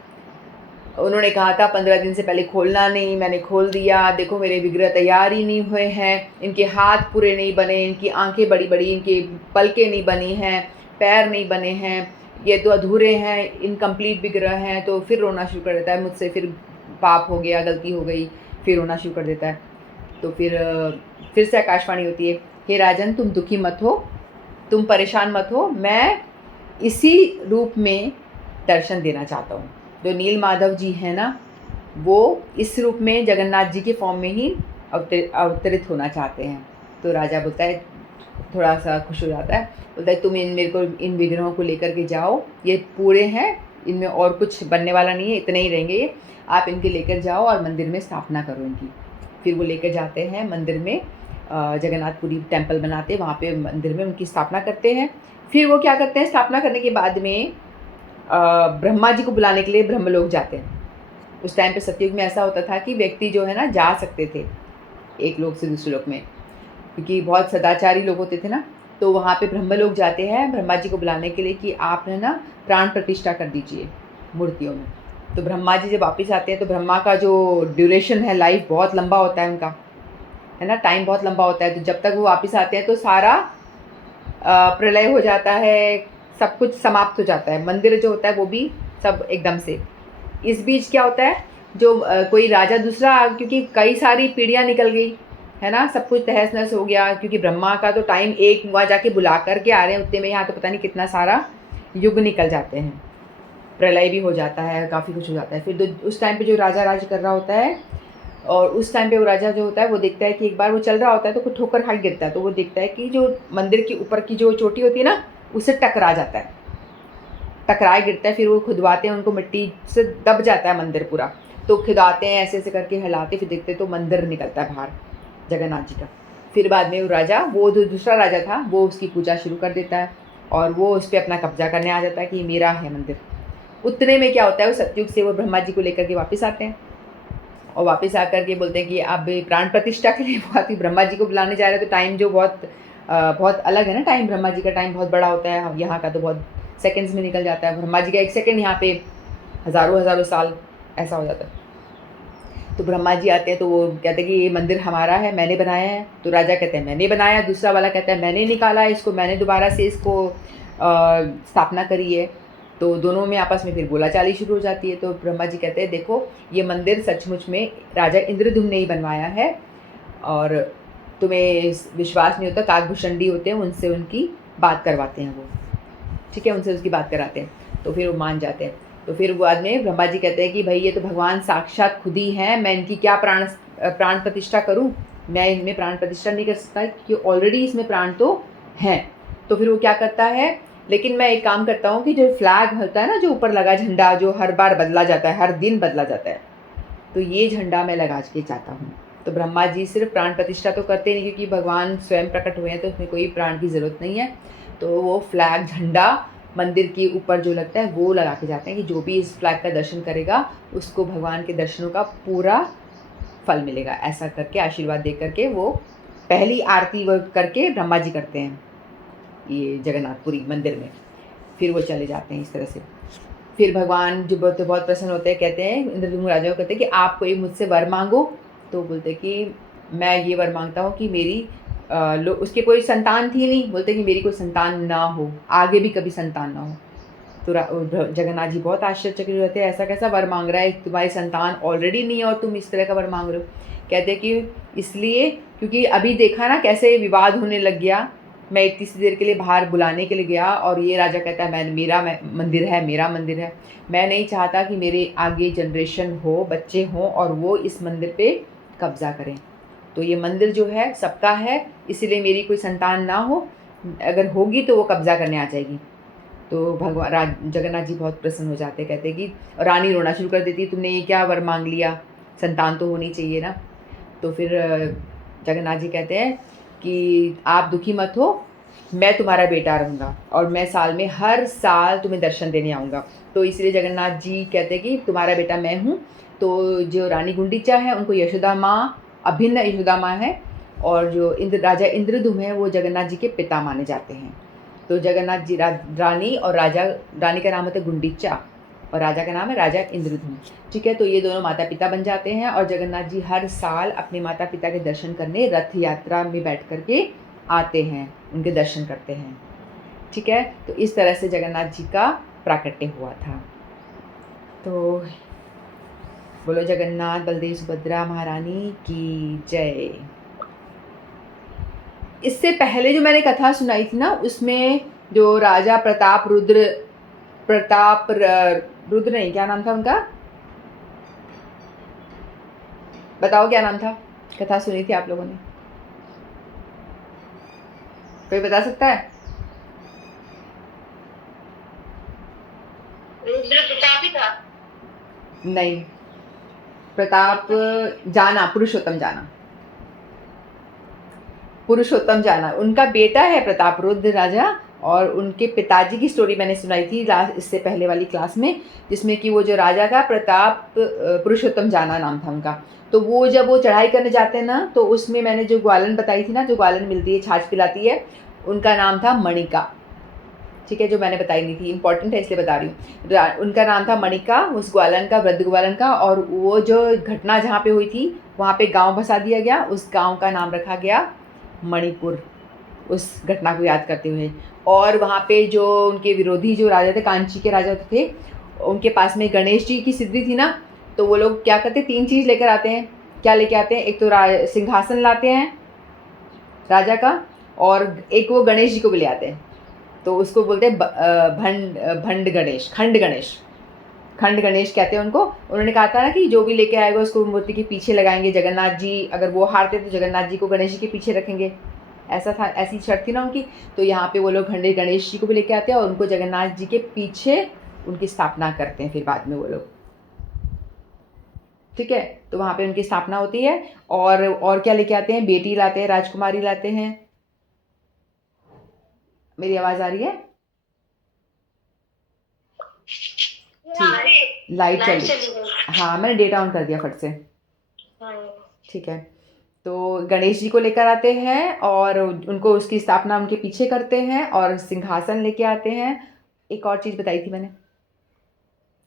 उन्होंने कहा था 15 दिन से पहले खोलना नहीं, मैंने खोल दिया, देखो मेरे विग्रह तैयार ही नहीं हुए हैं, इनके हाथ पूरे नहीं बने, इनकी आंखें बड़ी बड़ी, इनके पलकें नहीं बनी हैं, पैर नहीं बने हैं, ये तो अधूरे हैं, इनकम्प्लीट विग्रह हैं। तो फिर रोना शुरू कर देता है, मुझसे फिर पाप हो गया, गलती हो गई, फिर रोना शुरू कर देता है। तो फिर से आकाशवाणी होती है, हे राजन तुम दुखी मत हो, तुम परेशान मत हो, मैं इसी रूप में दर्शन देना चाहता हूँ। जो नील माधव जी हैं ना, वो इस रूप में जगन्नाथ जी के फॉर्म में ही अवतरित होना चाहते हैं। तो राजा बोलता है, थोड़ा सा खुश हो जाता है, बोलता है तुम मेरे को इन विग्रहों को लेकर के जाओ, ये पूरे हैं, इनमें और कुछ बनने वाला नहीं है, इतने ही रहेंगे ये, आप इनके लेकर जाओ और मंदिर में स्थापना करो इनकी। फिर वो लेकर जाते हैं मंदिर में, जगन्नाथपुरी टेम्पल बनाते हैं, वहाँ पे मंदिर में उनकी स्थापना करते हैं। फिर वो क्या करते हैं, स्थापना करने के बाद में ब्रह्मा जी को बुलाने के लिए ब्रह्मलोक जाते हैं। उस टाइम पे सतयुग में ऐसा होता था कि व्यक्ति जो है ना जा सकते थे एक लोक से दूसरे लोक में, क्योंकि बहुत सदाचारी लोग होते थे ना। तो वहाँ पे ब्रह्मलोक जाते हैं ब्रह्मा जी को बुलाने के लिए कि आप है ना प्राण प्रतिष्ठा कर दीजिए मूर्तियों में। तो ब्रह्मा जी जब वापस आते हैं तो ब्रह्मा का जो ड्यूरेशन है, लाइफ बहुत लंबा होता है उनका, है ना, टाइम बहुत लंबा होता है। तो जब तक वो वापस आते हैं तो सारा प्रलय हो जाता है, सब कुछ समाप्त हो जाता है, मंदिर जो होता है वो भी सब एकदम से। इस बीच क्या होता है, जो कोई राजा दूसरा, क्योंकि कई सारी पीढ़ियाँ निकल गई है ना, सब कुछ तहस नहस हो गया, क्योंकि ब्रह्मा का तो टाइम एक वहाँ जाके बुला करके आ रहे हैं, उतने में यहाँ तो पता नहीं कितना सारा युग निकल जाते हैं, प्रलय भी हो जाता है, काफ़ी कुछ हो जाता है। फिर उस टाइम पे जो राजा राज कर रहा होता है, और उस टाइम पे वो राजा जो होता है वो देखता है कि एक बार वो चल रहा होता है तो कुछ ठोकर खा गिरता है, तो वो देखता है कि जो मंदिर के ऊपर की जो चोटी होती है ना, उससे टकरा जाता है, टकराए गिरता है। फिर वो खुदवाते हैं, उनको मिट्टी से दब जाता है मंदिर पूरा। तो खुदाते हैं, ऐसे ऐसे करके हिलाते, फिर देखते तो मंदिर निकलता है बाहर जगन्नाथ जी का। फिर बाद में वो राजा, वो जो दूसरा राजा था, वो उसकी पूजा शुरू कर देता है और वो उस पर अपना कब्जा करने आ जाता है कि मेरा है मंदिर। उतने में क्या होता है, वो सतयुग से वो ब्रह्मा जी को लेकर के वापस आते हैं और वापस आकर के बोलते हैं कि अब प्राण प्रतिष्ठा के लिए बहुत ही ब्रह्मा जी को बुलाने जा रहे हैं। तो टाइम जो बहुत अलग है ना, टाइम ब्रह्मा जी का टाइम बहुत बड़ा होता है, यहाँ का तो बहुत सेकंड्स में निकल जाता है। ब्रह्मा जी का 1 सेकंड यहाँ पे हज़ारों हज़ारों साल ऐसा हो जाता है। तो ब्रह्मा जी आते हैं तो वो कहते हैं कि ये मंदिर हमारा है, मैंने बनाया है। तो राजा कहते हैं मैंने बनाया, दूसरा वाला कहता है मैंने निकाला है इसको, मैंने दोबारा से इसको स्थापना करी है। तो दोनों में आपस में फिर बोलाचाली शुरू हो जाती है। तो ब्रह्मा जी कहते हैं देखो ये मंदिर सचमुच में राजा इंद्रद्युम्न ने ही बनवाया है, और तुम्हें विश्वास नहीं होता, काकभूषणी होते हैं, उनसे उनकी बात करवाते हैं वो, ठीक है, उनसे उसकी बात कराते हैं। तो फिर वो मान जाते हैं। तो फिर बाद में ब्रह्मा जी कहते हैं कि भाई ये तो भगवान साक्षात खुद ही हैं, मैं इनकी क्या प्राण प्रतिष्ठा करूं, मैं इनमें प्राण प्रतिष्ठा नहीं कर सकता क्योंकि ऑलरेडी इसमें प्राण तो हैं। तो फिर वो क्या करता है, लेकिन मैं एक काम करता हूँ कि जो फ्लैग होता है ना, जो ऊपर लगा झंडा, जो हर बार बदला जाता है, हर दिन बदला जाता है, तो ये झंडा मैं लगा के जाता हूँ। तो ब्रह्मा जी सिर्फ प्राण प्रतिष्ठा तो करते नहीं, क्योंकि भगवान स्वयं प्रकट हुए हैं, तो उसमें कोई प्राण की ज़रूरत नहीं है। तो वो फ्लैग झंडा मंदिर के ऊपर जो लगता है वो लगा के जाते हैं कि जो भी इस फ्लैग का दर्शन करेगा उसको भगवान के दर्शनों का पूरा फल मिलेगा। ऐसा करके आशीर्वाद दे करके वो पहली आरती वो करके ब्रह्मा जी करते हैं ये जगन्नाथपुरी मंदिर में, फिर वो चले जाते हैं इस तरह से। फिर भगवान जो बहुत प्रसन्न होते हैं, कहते हैं इंद्रद्युम्न राजा को, कहते हैं कि आप कोई मुझसे वर मांगो। तो बोलते कि मैं ये वर मांगता हूँ कि मेरी उसके कोई संतान थी नहीं, बोलते कि मेरी कोई संतान ना हो, आगे भी कभी संतान ना हो। तो जगन्नाथ जी बहुत आश्चर्यचकित रहते हैं, ऐसा कैसा वर मांग रहा है, तुम्हारी संतान ऑलरेडी नहीं है और तुम इस तरह का वर मांग रहे हो। कहते हैं कि इसलिए क्योंकि अभी देखा ना कैसे विवाद होने लग गया, मैं इतनी सी देर के लिए बाहर बुलाने के लिए गया और ये राजा कहता है मेरा मंदिर है, मेरा मंदिर है। मैं नहीं चाहता कि मेरे आगे जनरेशन हो, बच्चे हों और वो इस मंदिर पे कब्ज़ा करें। तो ये मंदिर जो है सबका है, इसीलिए मेरी कोई संतान ना हो, अगर होगी तो वो कब्ज़ा करने आ जाएगी। तो भगवान जगन्नाथ जी बहुत प्रसन्न हो जाते, कहते कि रानी रोना शुरू कर देती, तुमने ये क्या वर मांग लिया, संतान तो होनी चाहिए ना। तो फिर जगन्नाथ जी कहते हैं कि आप दुखी मत हो, मैं तुम्हारा बेटा रहूँगा और मैं साल में हर साल तुम्हें दर्शन देने आऊँगा। तो इसलिए जगन्नाथ जी कहते हैं कि तुम्हारा बेटा मैं हूँ। तो जो रानी गुंडीचा है उनको यशोदा माँ, अभिन्न यशोदा माँ है, और जो राजा इंद्रद्युम्न है वो जगन्नाथ जी के पिता माने जाते हैं। तो जगन्नाथ जी रानी और राजा, रानी का नाम होता है गुंडीचा और राजा का नाम है राजा इंद्रद्युम्न। ठीक है, तो ये दोनों माता पिता बन जाते हैं और जगन्नाथ जी हर साल अपने माता पिता के दर्शन करने रथ यात्रा में बैठ करके आते हैं, उनके दर्शन करते हैं। ठीक है, तो इस तरह से जगन्नाथ जी का प्राकट्य हुआ था। तो बोलो जगन्नाथ बलदेव सुभद्रा महारानी की जय। इससे पहले जो मैंने कथा सुनाई थी ना, उसमें जो राजा रुद्र नहीं, क्या नाम था उनका, बताओ क्या नाम था, कथा सुनी थी आप लोगों ने, कोई बता सकता है? रुद्र प्रताप ही था। नहीं, प्रताप जाना, पुरुषोत्तम जाना, पुरुषोत्तम जाना उनका बेटा है प्रताप रुद्र राजा। और उनके पिताजी की स्टोरी मैंने सुनाई थी इससे पहले वाली क्लास में, जिसमें कि वो जो राजा था प्रताप पुरुषोत्तम जाना नाम था उनका। तो वो जब वो चढ़ाई करने जाते हैं ना, तो उसमें मैंने जो ग्वालन बताई थी ना, जो ग्वालन मिलती है छाछ पिलाती है, उनका नाम था मणिका। ठीक है, जो मैंने बताई नहीं थी, इंपॉर्टेंट है इसलिए बता रही हूँ। उनका नाम था मणिका, उस ग्वालन का, वृद्ध ग्वालन का। और वो जो घटना जहाँ पे हुई थी वहाँ पे गांव बसा दिया गया, उस गांव का नाम रखा गया मणिपुर, उस घटना को याद करते हुए। और वहाँ पे जो उनके विरोधी जो राजा थे, कांची के राजा थे, उनके पास में गणेश जी की सिद्धि थी ना, तो वो लोग क्या करते, 3 चीज़ लेकर आते हैं। क्या लेके आते हैं? एक तो सिंहासन लाते हैं राजा का, और एक वो गणेश जी को भी ले आते हैं। तो उसको बोलते हैं खंड गणेश, खंड गणेश कहते हैं उनको। उन्होंने कहा था ना कि जो भी लेके आएगा उसको मूर्ति के पीछे लगाएंगे। जगन्नाथ जी अगर वो हारते तो जगन्नाथ जी को गणेश जी के पीछे रखेंगे, ऐसा था, ऐसी शर्त थी ना उनकी। तो यहाँ पे वो लोग गणेश जी को भी लेके आते हैं और उनको जगन्नाथ जी के पीछे उनकी स्थापना करते हैं फिर बाद में वो लोग। ठीक है, तो वहाँ पे उनकी स्थापना होती है। और क्या लेके आते हैं? बेटी लाते हैं, राजकुमारी लाते हैं। मेरी आवाज़ आ रही है? ठीक, लाइट चली। हाँ, मैंने डेटा ऑन कर दिया फट से। ठीक है, तो गणेश जी को लेकर आते हैं और उनको उसकी स्थापना उनके पीछे करते हैं और सिंहासन लेके आते हैं। एक और चीज़ बताई थी मैंने,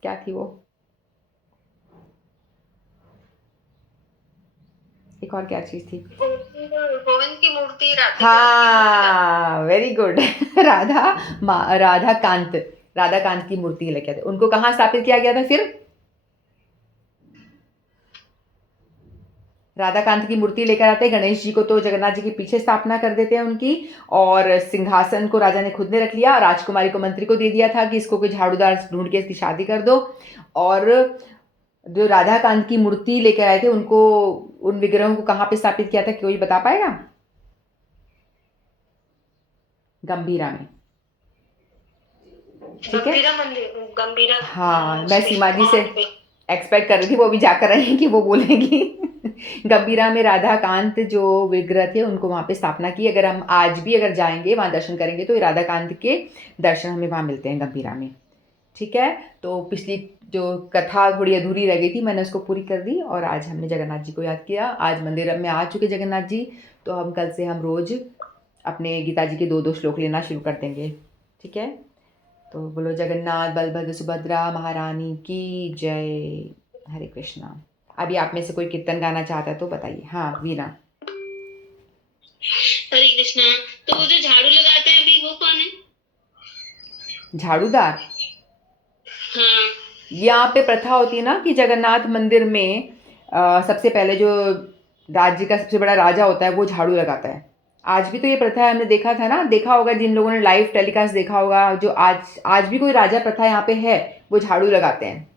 क्या थी वो? एक और क्या चीज़ थी? गोविंद की मूर्ति, हाँ, वेरी गुड। राधा कांत की मूर्ति लेके आते। उनको कहाँ स्थापित किया गया था फिर? राधाकांत की मूर्ति लेकर आते हैं गणेश जी को, तो जगन्नाथ जी के पीछे स्थापना कर देते हैं उनकी। और सिंहासन को राजा ने खुद ने रख लिया और राजकुमारी को मंत्री को दे दिया था कि इसको कोई झाड़ूदार ढूंढ के इसकी शादी कर दो। और जो राधाकांत की मूर्ति लेकर आए थे उनको, उन विग्रहों को कहाँ पे स्थापित किया था, कोई बता पाएगा? गंभीरा में। ठीक है। गंभीरा मंदिर, गंभीरा हाँ, मैं उसपे सीमा जी से वहाँ पे। एक्सपेक्ट कर रही थी, वो भी जाकर रहे कि वो बोलेंगी। गंभीरा में राधा कांत जो विग्रह थे उनको वहाँ पे स्थापना की। अगर हम आज भी अगर जाएंगे वहाँ दर्शन करेंगे तो राधा कांत के दर्शन हमें वहाँ मिलते हैं गंभीरा में। ठीक है, तो पिछली जो कथा थोड़ी अधूरी रह गई थी मैंने उसको पूरी कर दी, और आज हमने जगन्नाथ जी को याद किया। आज मंदिर में आ चुके जगन्नाथ जी, तो हम कल से हम रोज़ अपने गीता जी के 2-2 श्लोक लेना शुरू कर देंगे। ठीक है, तो बोलो जगन्नाथ बलभद्र सुभद्रा महारानी की जय। हरे कृष्णा। अभी आप में से कोई कीर्तन गाना चाहता है तो बताइए। हाँ वीना। हरे कृष्णा। तो वो जो झाड़ू लगाते हैं अभी, वो कौन है? झाड़ूदार। हाँ। यहाँ पे प्रथा होती है ना कि जगन्नाथ मंदिर में सबसे पहले जो राज्य का सबसे बड़ा राजा होता है वो झाड़ू लगाता है। आज भी तो ये प्रथा है, हमने देखा था ना, देखा होगा जिन लोगों ने लाइव टेलीकास्ट देखा होगा, जो आज आज भी कोई राजा प्रथा यहाँ पे है वो झाड़ू लगाते हैं।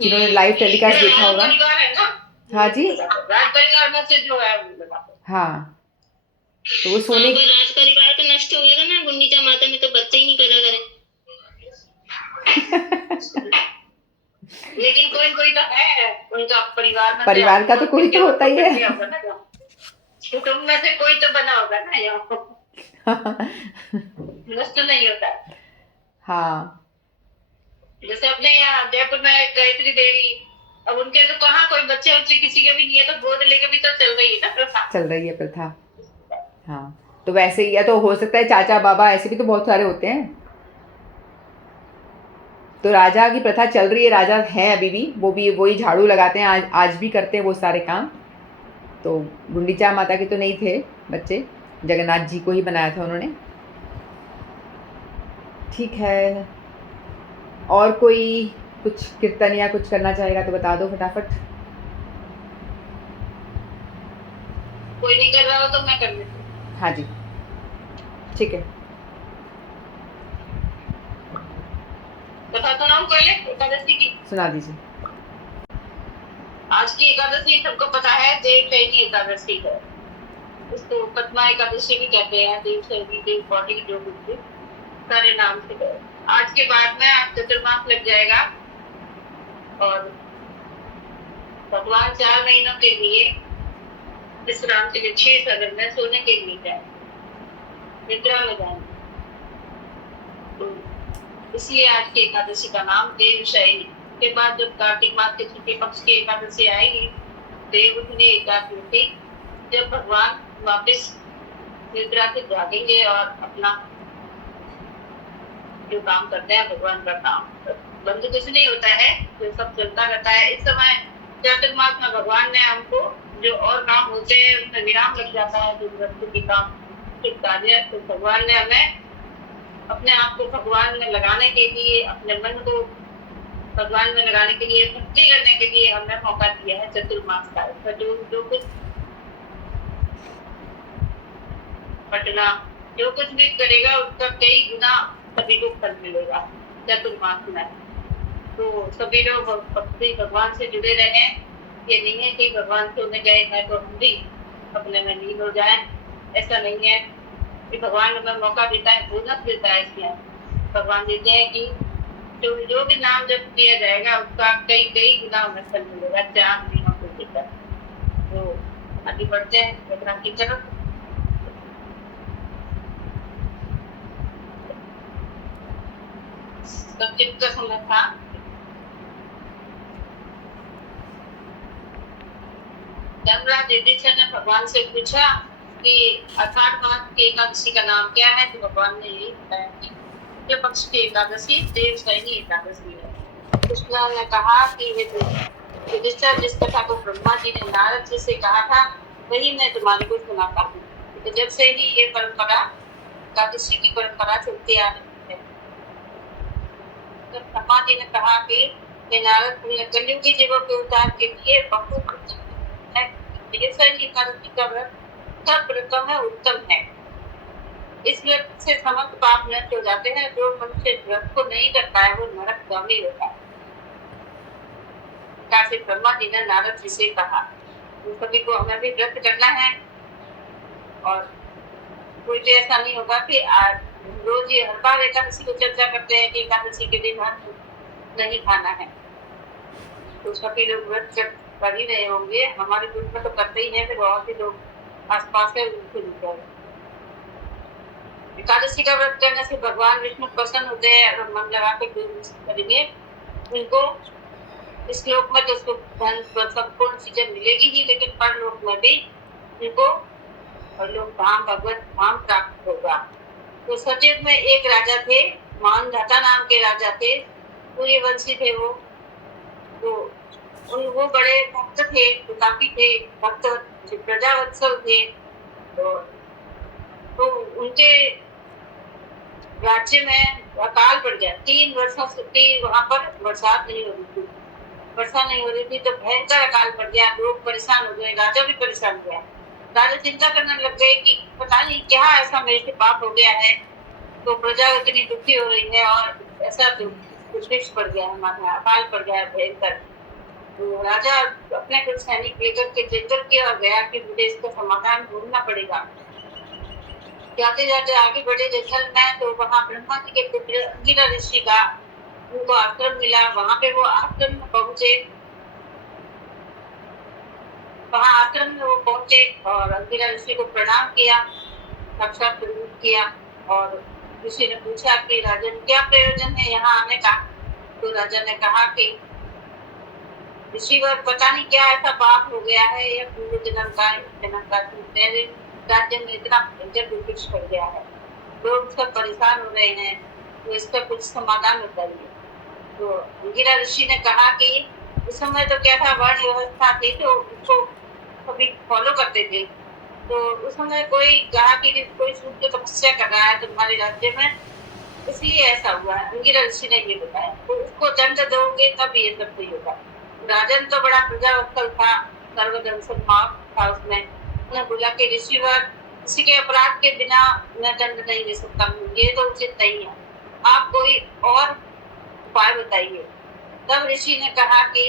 जिन्होंने लाइव टेलीकास्ट देखा राज होगा। परिवार है ना, हाँ जी। राज परिवार में से जो है वो लगाते हैं। हाँ, तो वो हाँ, सोने पर राज परिवार तो नष्ट हो गया था ना, गुंडीचा माता में तो बच्चे ही नहीं पैदा करे। लेकिन कोई कोई तो है उनका परिवार में से, परिवार का तो कोई तो होता ही है। कुटुंब में से कोई तो बना होगा ना, यहाँ नष्ट नहीं होता। हाँ, जैसे अपने यहाँ जयपुर में गायत्री देवी, अब उनके तो कहाँ कोई बच्चे बच्चे किसी के भी नहीं है, तो गोद लेके भी तो चल रही है ना प्रथा। चल रही है प्रथा। हाँ, तो वैसे ही, या तो हो सकता है चाचा बाबा, ऐसे भी तो बहुत सारे होते हैं। तो राजा की प्रथा चल रही है, राजा हैं अभी भी, वो भी वही झाड़ू लगाते हैं, आज भी करते हैं वो सारे काम। तो गुंडीचा माता के तो नहीं थे बच्चे, जगन्नाथ जी को ही बनाया था उन्होंने। ठीक है, और कोई कुछ कीर्तन या कुछ करना चाहेगा तो बता दो फटाफट। कोई नहीं कर रहा हो तो मैं कर लेती हूँ। हाँ जी, ठीक है। कथा सुनाऊं पहले एकादशी की? सुना दीजिए। आज की एकादशी सबको पता है, देवशयनी एकादशी है। इसको पद्मा एकादशी भी कहते हैं, देवशयनी, देव कौड़ी, जो कुछ भी सारे नाम से है। आज के बाद में आज चतुर्मास लग जाएगा, और भगवान 4 महीनों के लिए विश्राम के लिए 6 सदन में सोने के लिए जाए, निद्रा में जाएंगे। तो इसलिए आज की एकादशी का नाम देवशयनी। के बाद जब कार्तिक मास के छठे पक्ष की एकादशी आएगी, देवउठनी एकादशी, जब भगवान वापस निद्रा से जागेंगे और अपना जो काम करते हैं भगवान का काम बंद कुछ नहीं होता है, जो सब चलता रहता है। इस समय चातुर्मास में भगवान ने हमको जो और काम होते हैं उसमें विराम लग जाता है, जो वस्तु की काम शुभ कार्य, तो भगवान ने हमें अपने आप को भगवान में लगाने के लिए, अपने मन को भगवान में लगाने के लिए, भक्ति करने के लिए हमें मौका दिया है चतुर्मास का। जो कुछ पटना जो कुछ भी करेगा उसका कई गुना सभी को फल मिलेगा चतुर्मास में। तो सभी लोग भक्ति भगवान से जुड़े रहे। ये नहीं है कि भगवान सोने गए हैं तो हम भी अपने में लीन हो जाए, ऐसा नहीं है। कि भगवान हमें मौका देता है, बोनस देता है। इसमें भगवान देते हैं कि जो भी नाम जब किया जाएगा उसका कई कई गुना हमें फल मिलेगा 4 महीनों को लेकर। तो आगे बढ़ते हैं प्रोग्राम की तरफ। सब्जेक्ट का समय था धर्मराज युधिष्ठिर ने भगवान से पूछा कि आषाढ़ मास की एकादशी का नाम क्या है, तो भगवान ने यही बताया कि ये पक्ष की एकादशी देवशयनी एकादशी है। कृष्ण ने कहा कि युधिष्ठिर, जिस कथा को ब्रह्मा जी ने नारद जी से कहा था वही मैं तुम्हारे को सुनाता हूँ। तो जब से ही ये परंपरा, एकादशी की परंपरा चलती आ रही है। तो ब्रह्मा जी ने कहा कि नारद, कलयुगी जीवों के उद्धार के लिए बहुत एकादशी का व्रत सब व्रतों में उत्तम है। इस व्रत से समस्त पाप नष्ट हो जाते हैं। जो मनुष्य व्रत को नहीं करता है वो नरकगामी होता है। काशी ब्रह्मा जी ने नारद जी से कहा, सभी को हमें भी व्रत करना है, और कोई तो ऐसा नहीं होगा कि आज रोज ये हर बार एकादशी को चर्चा करते हैं कि एकादशी के दिन अन्न नहीं खाना है। तो सभी लोग व्रत कर ही रहे होंगे, हमारे ग्रुप में तो करते ही हैं, फिर बहुत ही लोग आसपास के उनसे जुड़े हैं। एकादशी का व्रत करने से भगवान विष्णु प्रसन्न होते हैं और मन लगा कर करेंगे उनको इस श्लोक में तो उसको धन संपूर्ण चीजें मिलेगी ही, लेकिन परलोक में भी उनको परलोक धाम भगवत धाम प्राप्त होगा। तो सचेत में एक राजा थे, मानधाता नाम के राजा थे, सूर्यवंशी थे वो। तो वो बड़े भक्त थे, प्रतापी थे, भक्त प्रजावत्सल थे। तो उनके राज्य में अकाल पड़ गया। 3 वर्षों से वहां पर बरसात नहीं हो रही थी, वर्षा नहीं हो रही थी, तो भयंकर अकाल पड़ गया। लोग परेशान हो गए, राजा भी परेशान हो गया। राजा चिंता करने लग गए कि पता नहीं क्या ऐसा मेरे से पाप हो गया है, तो प्रजा इतनी दुखी हो रही है और ऐसा दुष्भिक्ष पड़ गया है, हमारे अकाल पड़ गया है भयंकर। तो राजा अपने कुछ सैनिक लेकर के जंगल की ओर गया कि मुझे इसका समाधान ढूंढना पड़ेगा। जाते जाते आगे बढ़े जंगल में, तो वहां ब्रह्मा जी के पुत्र अंगिरा ऋषि का उनको आश्रम मिला। वहां पे वो आश्रम में पहुंचे, वहां आश्रम में वो पहुंचे और अंगिरा ऋषि को प्रणाम किया, साक्षात प्रणाम किया। और ऋषि ने पूछा कि राजन क्या प्रयोजन है यहाँ आने का। तो राजा ने कहा कि ऋषिवर पता नहीं क्या ऐसा पाप हो गया है, या पूर्व जन्म का मेरे राज्य में इतना भयंकर दुर्भिक्ष पड़ गया है, लोग सब परेशान हो रहे हैं, तो इसका कुछ समाधान बताइए। तो अंगिरा ऋषि ने कहा कि उस समय तो क्या था, वर्ण व्यवस्था थी, तो उसको सभी फॉलो करते थे। तो उस समय कोई कहा कि कोई सूर्य तपस्या कर रहा है तुम्हारे राज्य में, इसलिए ऐसा हुआ है। अंगिरा ऋषि ने ये बताया, तो उसको दंड दोगे तब ये सब सही होगा। राजन तो बड़ा प्रजावत्सल था, सर्वधर्म सम्मान था उसमें। उन्होंने बोला कि ऋषिवर किसी के अपराध के बिना मैं दंड नहीं दे सकता हूँ, ये तो उचित नहीं है, आप कोई और उपाय बताइए। तब ऋषि ने कहा कि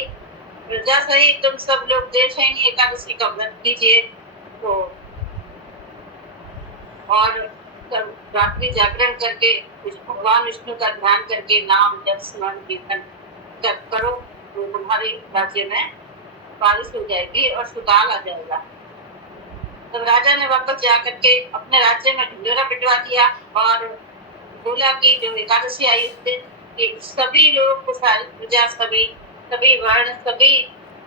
प्रजा सहित तुम सब लोग देवशयनी एकादशी का व्रत कीजिए, तो और रात्रि जागरण करके भगवान विष्णु का ध्यान करके नाम जप स्मरण कीर्तन करो, तो तुम्हारे राज्य में बारिश हो जाएगी और सुकाल आ जाएगा। तब राजा ने वापस जाकर के अपने राज्य में ढिंढोरा पिटवा दिया और बोला कि जो एकादशी आई उस दिन कि सभी लोग प्रजा सभी वर्ण सभी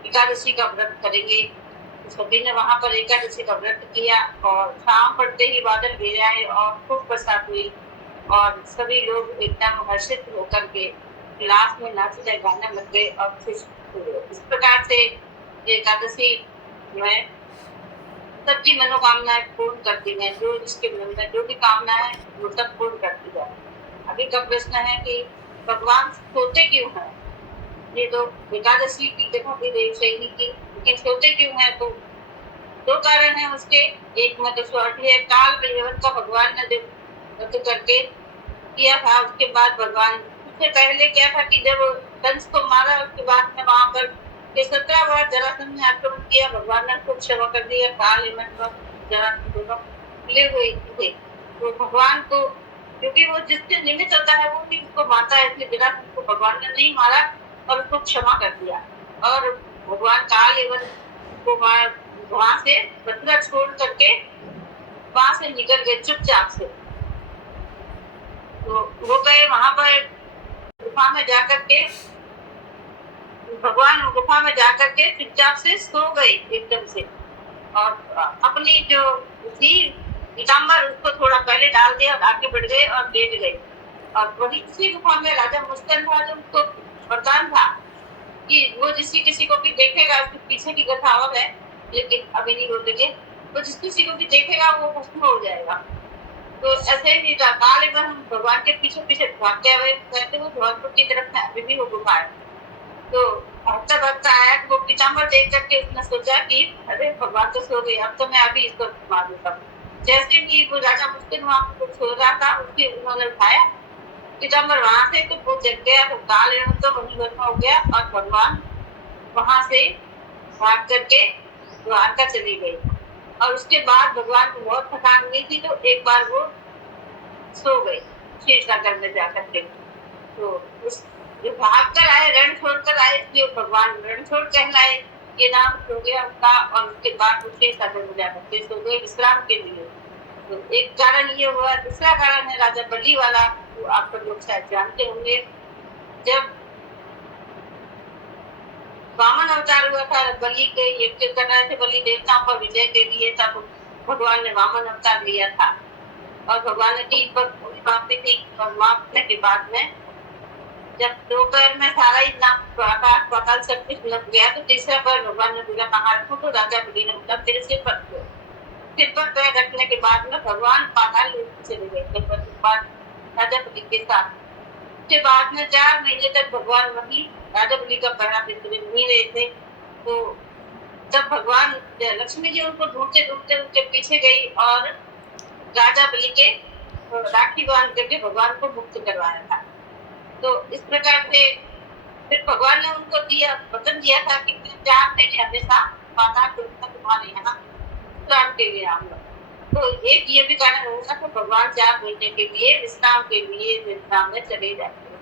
एकादशी का व्रत करेंगे। सभी ने वहां पर एकादशी का व्रत किया और शाम पड़ते ही बादल घिर आए और खूब बरसात हुई और सभी लोग एकदम हर्षित होकर के क्लास में नाचने गाने लग गए और खुश हुए। इस प्रकार से एकादशी जो है सबकी मनोकामनाएं पूर्ण करती है, जो जिसके मन में जो भी कामना है वो सब पूर्ण करती है। अभी का प्रश्न है कि भगवान सोते क्यों है। ये तो एकादशी की जगह भी देवशयनी की, लेकिन सोते क्यों है, तो 2 कारण है उसके। एक में तो शॉर्ट है, काल परिवर्तन का भगवान ने जो व्रत करके किया था, उसके बाद भगवान उससे पहले क्या था कि जब कंस को मारा उसके बाद में वहां पर 17 बार जरासंध ने आक्रमण किया, भगवान ने उसको क्षमा कर दिया। काल जरासंध दोनों मिले हुए थे, तो भगवान को क्योंकि वो जिससे निमित्त होता है वो भी उसको मारता है, इसलिए जरासंध को भगवान ने नहीं मारा और उसको क्षमा कर दिया। और भगवान काल एवं को वहां से मथुरा छोड़ करके वहां से निकल गए चुपचाप से। तो वो गए वहां पर गुफा में जाकर के, भगवान गुफा में जाकर के चुपचाप से सो गए एकदम से, और अपनी जो थी पीताम्बर उसको थोड़ा पहले डाल दिया और आगे बढ़ गए और लेट गए। और वही उसी गुफा में राजा मुस्कन था, जो उसको वरदान था कि वो किसी को भी देखेगा, उसके पीछे की कथा और है लेकिन अभी नहीं बोलेंगे, तो जिस किसी को भी देखेगा वो भस्म हो जाएगा। तो ऐसे ही काल एवं भगवान के पीछे पीछे भागते हुए धौलपुर की तरफ में अभी भी वो गुफा है। तो भागता आया, तो वो पीताम्बर देख करके उसने सोचा कि अरे भगवान तो सो गए, अब तो मैं अभी इसको मार देता हूँ। जैसे ही वो राजा मुस्किन वहां पर सो रहा था, उसके उन्होंने उठाया पीताम्बर वहां से, तो वो जग गया, तो काल एवं तो वही भस्म हो गया और भगवान वहां से भाग करके द्वारका चली गई। और उसके बाद भगवान को बहुत थकान हुई थी, तो एक बार वो सो गई क्षीरसागर में जाकर के। तो उस जो भाग कर आए, रण छोड़कर आए, इसलिए भगवान रणछोड़ कहलाए। ये नाम हो गया उनका। और उसके बाद वो क्षीरसागर में जाकर के सो गए विश्राम के लिए। तो एक कारण ये हुआ। दूसरा कारण है राजा बलि वाला, वो आप लोग शायद जानते होंगे। जब वामन अवतार हुआ था, बलि के यज्ञ कर रहे थे, बलि देवताओं पर विजय के लिए, तब भगवान ने वामन अवतार लिया था। और भगवान ने 3 पर मापी थी। और मापने के बाद में जब दोपहर में सारा ही आकाश पाताल सब कुछ लग गया, तो तीसरा पर भगवान ने बोला कहाँ रखूं, तो राजा बलि ने बोला तेरे सिर पर रखो। सिर पर पैर रखने के बाद में भगवान पाताल लोक में चले गए थे, पर बाद राजा बलि के साथ। उसके बाद में 4 महीने तक भगवान वही राजा बलि का पहरा देते नहीं रहे थे। तो तब भगवान लक्ष्मी जी उनको ढूंढते ढूंढते उनके पीछे गई और राजा बलि के राखी बांध करके भगवान को मुक्त करवाया था। तो इस प्रकार से फिर भगवान ने उनको दिया वचन दिया था कि 4 महीने हमेशा पाताल लोक में तुम्हारे यहाँ विश्राम के लिए आऊंगा। तो एक ये भी कारण होगा कि भगवान 4 महीने के लिए विश्राम के लिए विश्राम में चले जाते हैं।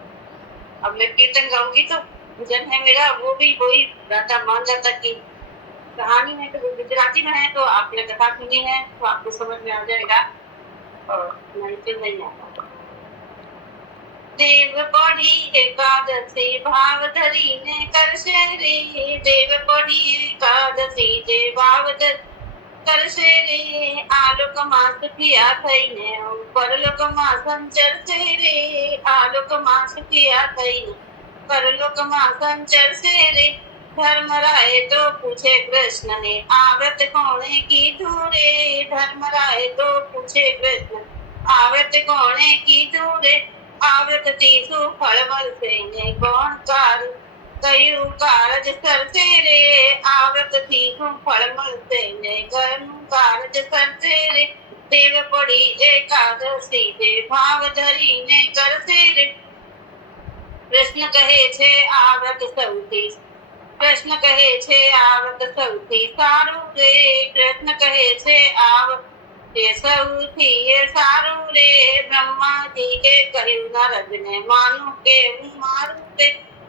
अब मैं कीर्तन गाऊंगी तो भजन है मेरा, वो भी वही राजा मान जाता की कहानी है। तो गुजराती में है, तो आपने कथा सुनी है तो आपको समझ में आ जाएगा। और नहीं तो नहीं आता। देव पढ़ी एकादशी भाव धरी ने कर रे, देव पढ़ी एकादशी जे भाव करसे रे, आलोक मास किया थईने परलोक मास संचर से रे, आलोक मास किया थईने परलोक मास संचर से रे। धर्मराय तो पूछे कृष्ण ने आवत कौने की धूरे, धर्मराय तो पूछे कृष्ण आवत कौने की धूरे, आवत तीसु फल बरसे ने कौन कार कयु कारज करते रे, आवत तीसु फल बरसे ने कौन कारज करते रे। देव पढ़ी एकादशी दे भाव धरी ने करते रे। कृष्ण कहे छे आवत सौથી, कृष्ण कहे छे आवत सौથી सारू रे, कृष्ण कहे छे आवत सौથી ये सारू रे। ब्रह्मा जी के कह્યું નારદ ने मानु के હું मारू रे,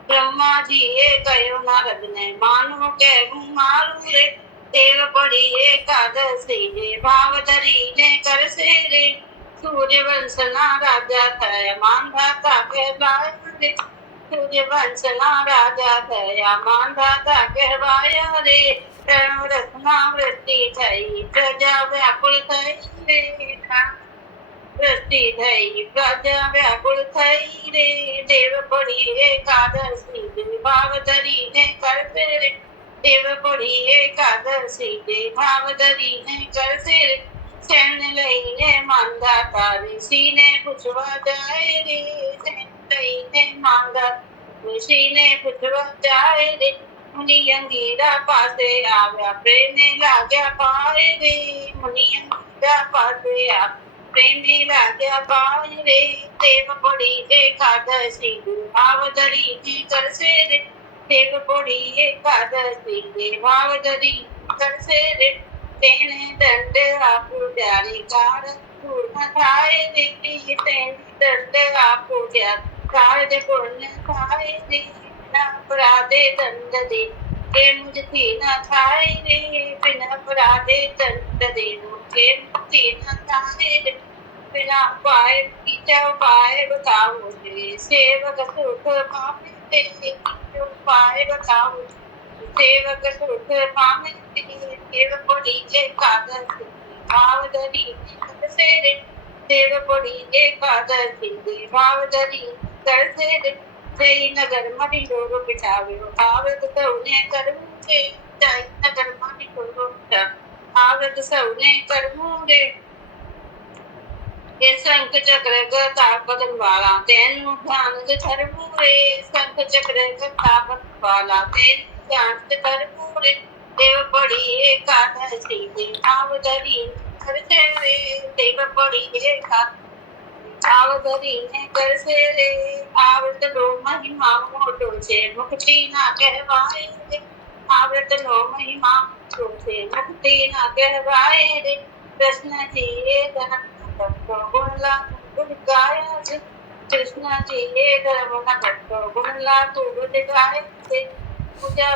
ब्रह्मा जी ये कह્યું नारद ने मानु के હું मारू रे। देव पढ़ी एकादशी रे भाव धरी ने करसे रे, सूर्यवंशना राजा थया मानधाता कहलाया रे, सूर्यवंशना राजा थया मानधाता कहवाया रे। रत्ना वृष्टि थई प्रजा व्याकुल थई रे, वृष्टि थई प्रजा व्याकुल थई रे। देव पढ़ी एकादशी भाव धरी ने करते रे, देव पढ़ी एकादशी भाव धरी ने करते रे। सैन्य लईने मानधाता ऋषि ने पूछवा जाए रे, सैन्य लईने मानधाता ऋषि ने पूछवा जाए रे। मुनि अंगीरा पासे आव्या प्रेमे लाग्या पाए रे, मुनि अंगीरा पासे आ प्रेमे लाग्या पाए रे। देव पढ़ी एकादशी भाव धरी ने करसे रे, देव पढ़ी एकादशी भाव धरी करसे रे। तेने दंड आपु जारी कार पूर्ण थाय रे, तेने दंड आपु जारी कार्य पूर्ण थाय रे। अपराधे दंड दे के मुझे न थाय रे, बिना अपराधे दंड दे के मुझे न थाय रे। बिना पाए पीछा पाए बताओ रे, सेवक सुख पावे रे, पाए बताओ सेवक सुख पावे रे। देव पढ़ी एकादशी भाव धरी करसे रे, देव पढ़ी एकादशी भाव धरी करसे रे। जय नगर मणि डोरो बिठाव्यो आवत सौने करमू रे, जय नगर मणि डोरो आवत सौने करमू रे। ये शंख चक्र गदा पदम वाला तेनु ध्यान धरमू रे, शंख चक्र गदा पदम वाला तेनु ध्यान धरमू रे। देव पढ़ी एकादशी भाव धरी करसे रे, देव पढ़ी एकादशी भाव धरी ने करसे रे। आवृत लो महिमा मोटो छे मुक्ति ना कहवाय रे, आवृत लो महिमा मोटो छे मुक्ति ना कहवाय रे। कृष्ण जी ये धन बोला गुण गाया रे कृष्णा जी हे धर्म का भक्त गुणला तू गुण गाय रे पूजा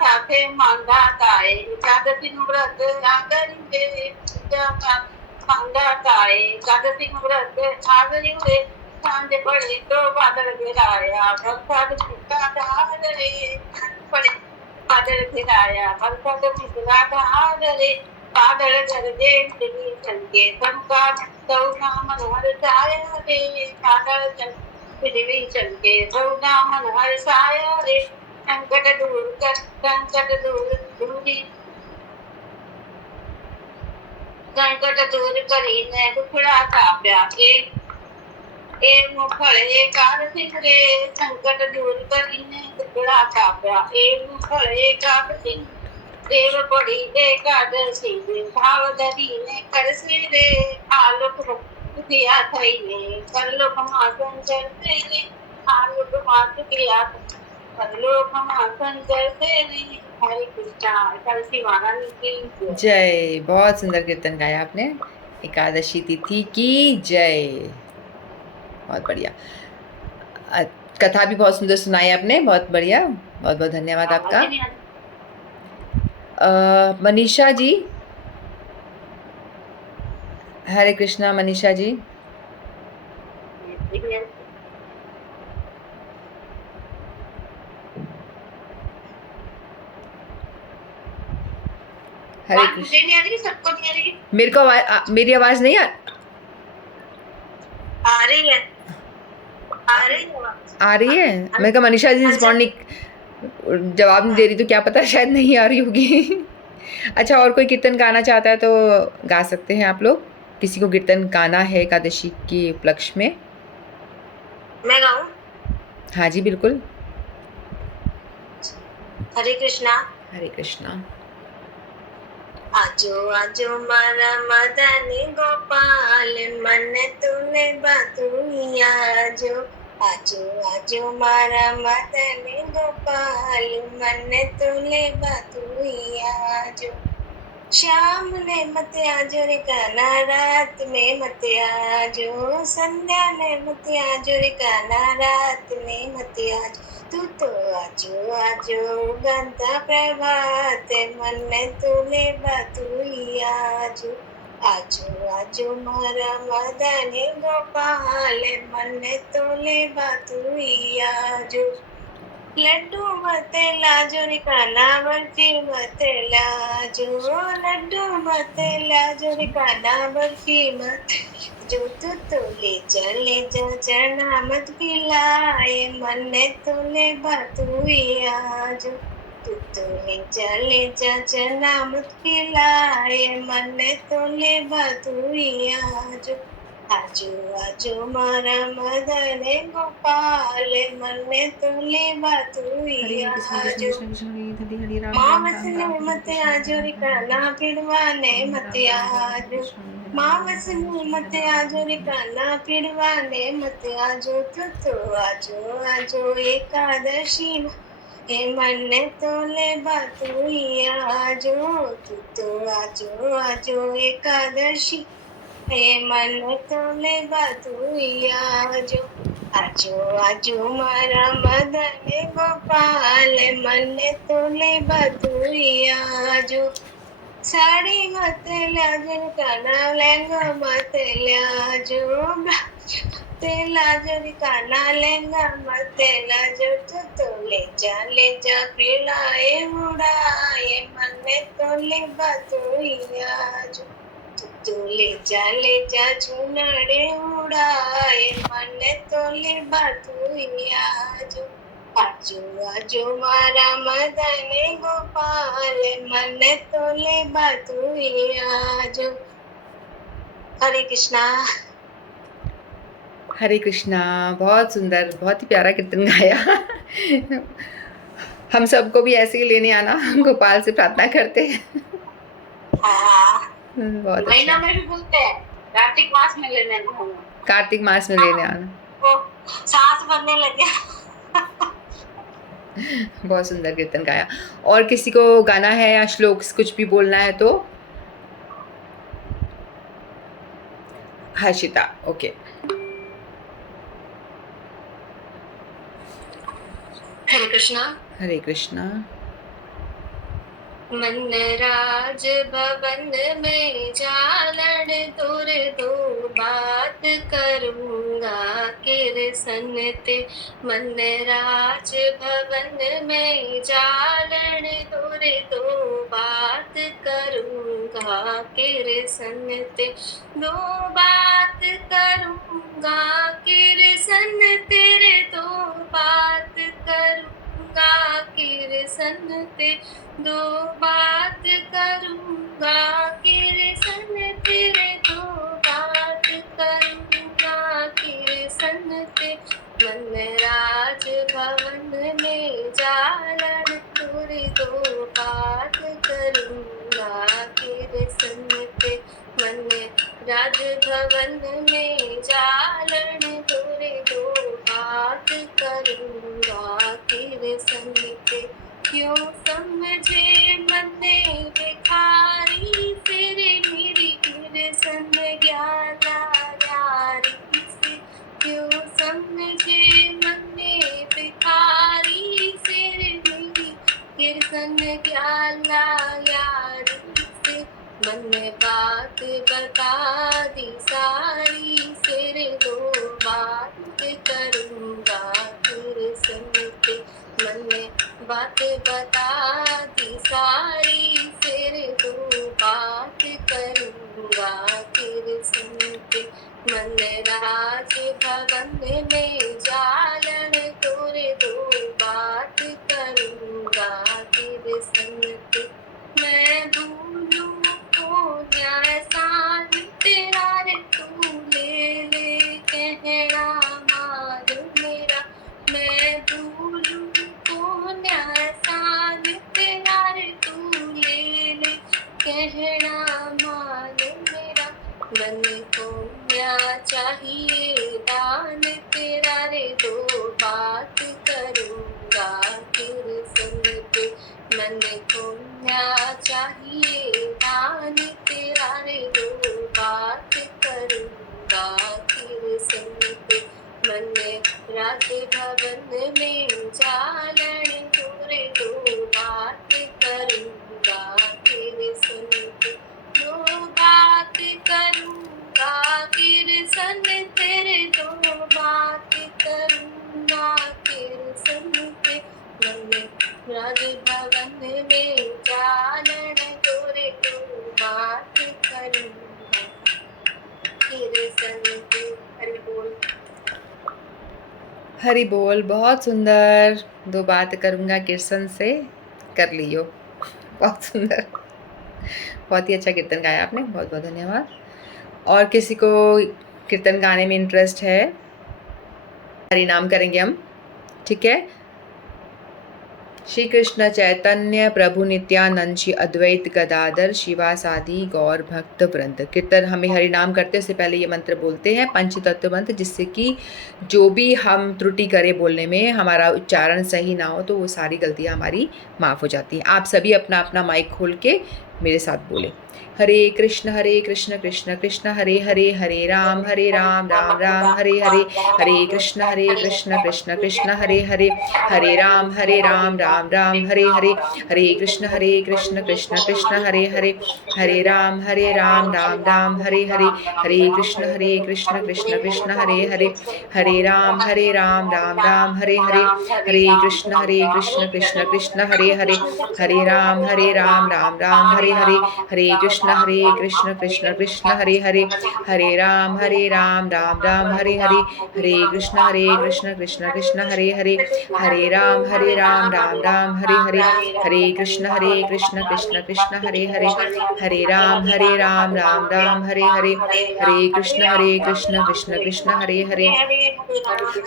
સાથે માંગા તાએ જાગતિનું વ્રત આગળ્યું રે પૂજા માંગા તાએ જાગતિનું વ્રત આગળ્યું રે સાંજ પડે તો વાદળ ઘેરાયા વરસાદ ફૂટા ધાર રે પડે વાદળ ઘેરાયા વરસાદ ફૂટા ધાર રે વાદળ ગરજે વીજળી ચમકે ચમકા સૌના મન હર્ષાયા રે વાદળ વીજળી ચમકે સૌના મન હર્ષાયા રે संकट दूर कर संकट दूर કરીને દુખડા કાપ્યા એ મુખળ એકાદશી રે સંકટ દૂર કરીને દુખડા કાપ્યા એ મુખળ એકાદશી દેવ પડી એકાદશી ભાવ ધરીને કરશે રે આલોક સુખિયા થઈને પરલોકમાં સંચર થઈને આલોકમાં સુખિયા हरे कृष्णा तुलसी महारानी की जय। बहुत सुंदर कीर्तन गाया आपने। एकादशी तिथि की जय। बहुत बढ़िया। कथा भी बहुत सुंदर सुनाई आपने। बहुत बढ़िया। बहुत बहुत धन्यवाद आपका। मनीषा जी, हरे कृष्णा मनीषा जी। हरे कृष्ण। सबको नहीं आ रही? मेरे को मेरी आवाज नहीं आ रही है। आ रही है। मैं कहा मनीषा जी रिस्पॉन्ड नहीं, जवाब नहीं दे रही, तो क्या पता शायद नहीं आ रही होगी। अच्छा, और कोई कीर्तन गाना चाहता है तो गा सकते हैं आप लोग। किसी को कीर्तन गाना है एकादशी के उपलक्ष्य में? मैं गाऊं? हाँ जी बिल्कुल। हरे कृष्णा। हरे कृष्णा। आजो आजो मारा मदन गोपाल मन तूने बातुनिया आजो आजो आजो मारा मदन गोपाल मन तूने बातुनिया आजो शाम ने मत आजो रे काना रात में मत आजो संध्या ने मत आजो रे काना रात में मत आजो तू तो आजो आजो गंता प्रभात मन तूने बातुई आजो आजो आजो मारा मदन गोपाल मन तोले बातुई आजो लड्डू मते लाजो रे काना बर्फी मते लाजो लड्डू मते लाजो रे काना बर्फी मते जो तू तो ले जा चना मत पिलाए मन तोले बातुई आजो तू तो ले जा चना मत पिलाए मन तोले बातुई आजो आजो आजो मारा मदन गोपाल मन तोले बातुई आजो मावस ने मत आजो रे काना पिड़वाने मत आजो मावस ने मत आजो रे काना पिड़वाने मत आजो तो आजो आजो एकादशी हे मन तोले बातुई आजो तो आजो आजो एकादशी हे मन तोले बातुई आजो आजो आजो मारा मदन गोपाल मन तोले बातुई आजो साड़ी मत लाजो काना लहंगा मत लाजो ते लाजो काना लहंगा मत लाजो तो ले जा पिलाए उड़ाए मन तोले बातुई आजो तू ले जा चुनड़े उड़ाए मन तोले बातुई आजो आजो आजो मारा मदन गोपाल मन तोले बातुई आजो। हरे कृष्णा। हरे कृष्णा। बहुत सुंदर, बहुत ही प्यारा कीर्तन गाया। हम सबको भी ऐसे ही लेने आना, गोपाल से प्रार्थना करते हैं। बहुत महीना में भी बोलते हैं, कार्तिक मास में लेने आना। कार्तिक मास में लेने आना। सांस भरने लगे। बहुत सुंदर कीर्तन गाया। और किसी को गाना है या श्लोक कुछ भी बोलना है तो? हर्षिता, ओके। हरे कृष्णा। हरे कृष्णा। मन राज भवन में जालन दूर दो बात करूँगा किरसन ते। मन राज भवन में जालन दूर दो बात करूँगा किरसन ते। दो बात करूँगा किरसन तेरे, दो बात करूँगा किरसन ते। दो बात करूँगा किरसन तेरे, दो बात करूँगा किरसन ते। मन राज भवन में जालन तुरी, दो बात करूँगा किरसन ते। मन राज भवन में जालन तुरी, दो बात करूँगा किरसन ते। क्यों समझे मने भिखारी, फिर मेरी किरसन ग्याला यारी से। क्यों समझे मने भिखारी, फिर मेरी किरसन ग्याला यारी से। मन बात बता दी सारी, फिर दो बात करूँगा किरसन ते। मन बात बता दी सारी, फिर दो बात करूँगा किरसन ते। मन राज भवन में जालन तोरे, दो बात करूँगा किरसन ते। मैं भूलूं को न्याय सान तेरा रे, तू ले ले कहना मान मेरा। मैं भूलूं को न्याय सान तेरा रे, तू ले ले कहना मान मेरा। मन को न्याय चाहिए दान तेरा रे, दो बात करूँगा किरसन ते। मन को न्याय चाहिए दान तेरा रे, दो बात करूँगा किरसन ते। मन राज भवन में जालन तोरे, दो बात करूँगा किरसन ते। दो बात करूँगा किरसन तेरे, दो बात करूँगा किरसन ते। मन राज भवन में जालन तोरे, दो बात करूँगा किरसन ते। हरि बोल। हरि बोल, बहुत सुंदर। दो बात करूँगा किरसन से, कर लियो। बहुत सुंदर, बहुत ही अच्छा कीर्तन गाया आपने, बहुत बहुत धन्यवाद। और किसी को कीर्तन गाने में इंटरेस्ट है? हरि नाम करेंगे हम, ठीक है। श्री कृष्ण चैतन्य प्रभु नित्यानंद, श्री अद्वैत गदाधर शिवासादि गौर भक्त वृंद। कीर्तन हमें हरि नाम करते उससे पहले ये मंत्र बोलते हैं, पंचतत्व मंत्र, जिससे कि जो भी हम त्रुटि करें बोलने में, हमारा उच्चारण सही ना हो, तो वो सारी गलतियाँ हमारी माफ़ हो जाती हैं। आप सभी अपना अपना माइक खोल के मेरे साथ बोले, हरे कृष्ण कृष्ण कृष्ण हरे हरे, हरे राम राम राम हरे हरे, हरे कृष्ण कृष्ण कृष्ण हरे हरे, हरे राम राम राम हरे हरे, हरे कृष्ण कृष्ण कृष्ण हरे हरे, हरे राम राम राम हरे हरे, हरे कृष्ण कृष्ण कृष्ण हरे हरे, हरे राम राम राम हरे हरे, हरे कृष्ण कृष्ण कृष्ण हरे हरे, हरे राम राम राम हरे हरे, हरे कृष्ण कृष्ण कृष्ण हरे हरे, हरे राम राम राम हरे हरे, हरे कृष्ण कृष्ण कृष्ण हरे हरे, हरे राम राम राम हरे हरे, हरे कृष्ण कृष्ण कृष्ण हरे हरे, हरे राम राम राम हरे हरे, हरे कृष्ण कृष्ण कृष्ण हरे हरे,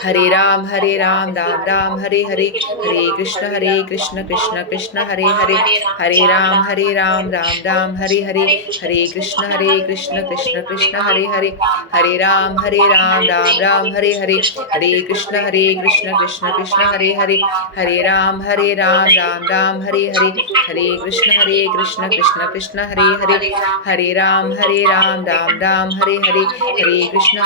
हरे राम राम राम हरे हरे, हरे कृष्ण कृष्ण कृष्ण कृष्ण हरे हरे, हरे राम राम राम हरे हरे, हरे कृष्ण कृष्ण कृष्ण हरे हरे, हरे राम राम राम हरे हरे, हरे कृष्ण कृष्ण कृष्ण हरे हरे, हरे राम राम राम हरे हरे, हरे कृष्ण कृष्ण कृष्ण हरे हरे, हरे राम राम राम हरे हरे, हरे कृष्ण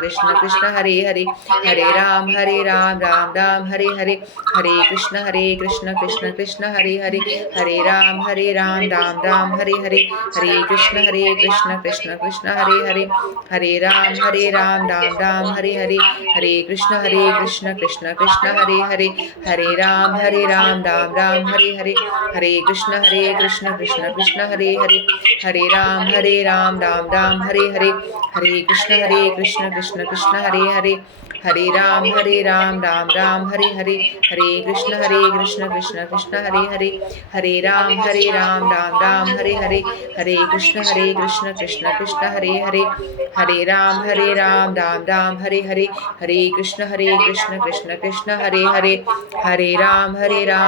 कृष्ण कृष्ण हरे हरे, हरे राम राम राम हरे हरे, हरे कृष्ण कृष्ण कृष्ण हरे हरे, हरे राम राम राम हरे हरे, हरे कृष्ण कृष्ण कृष्ण हरे हरे, हरे राम राम राम हरे हरे, हरे कृष्ण कृष्ण कृष्ण हरे हरे, हरे राम राम राम हरे हरे, हरे कृष्ण कृष्ण कृष्ण हरे हरे, हरे राम राम राम हरे हरे, हरे कृष्ण कृष्ण कृष्ण हरे हरे, हरे राम राम राम हरे हरे, हरे कृष्ण कृष्ण कृष्ण हरे हरे, हरे राम राम राम हरे हरे, हरे कृष्ण कृष्ण कृष्ण हरे हरे, हरे राम राम राम हरे हरे, हरे कृष्ण कृष्ण कृष्ण हरे हरे, हरे राम राम राम हरे हरे, हरे कृष्ण कृष्ण कृष्ण हरे हरे, हरे राम राम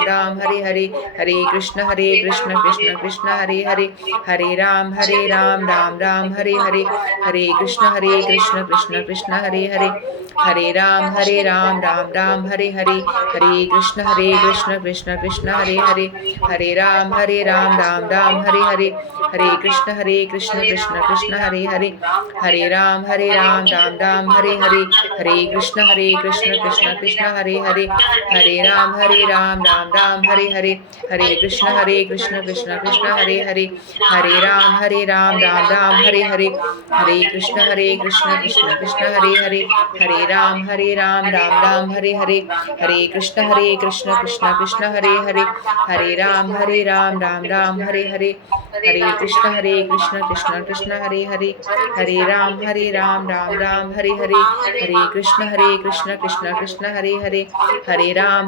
राम हरे हरे, हरे कृष्ण कृष्ण कृष्ण हरे हरे, हरे राम राम राम हरे हरे, हरे कृष्ण कृष्ण कृष्ण हरे हरे, हरे राम राम राम हरे हरे, हरे कृष्ण कृष्ण कृष्ण हरे हरे, हरे राम राम राम हरे हरे, हरे कृष्ण कृष्ण कृष्ण हरे हरे, हरे राम राम राम हरे हरे, हरे कृष्ण कृष्ण कृष्ण हरे हरे, हरे राम राम राम हरे हरे, हरे कृष्ण कृष्ण कृष्ण हरे हरे, हरे राम राम राम हरे हरे, हरे कृष्ण कृष्ण कृष्ण हरे हरे, हरे राम राम राम हरे हरे, हरे कृष्ण कृष्ण कृष्ण हरे हरे, हरे राम राम राम हरे हरे, हरे कृष्ण कृष्ण कृष्ण हरे हरे, हरे राम राम राम हरे हरे, हरे कृष्ण कृष्ण कृष्ण हरे हरे, हरे राम राम हरे हरे, हरे कृष्ण कृष्ण कृष्ण हरे हरे, हरे राम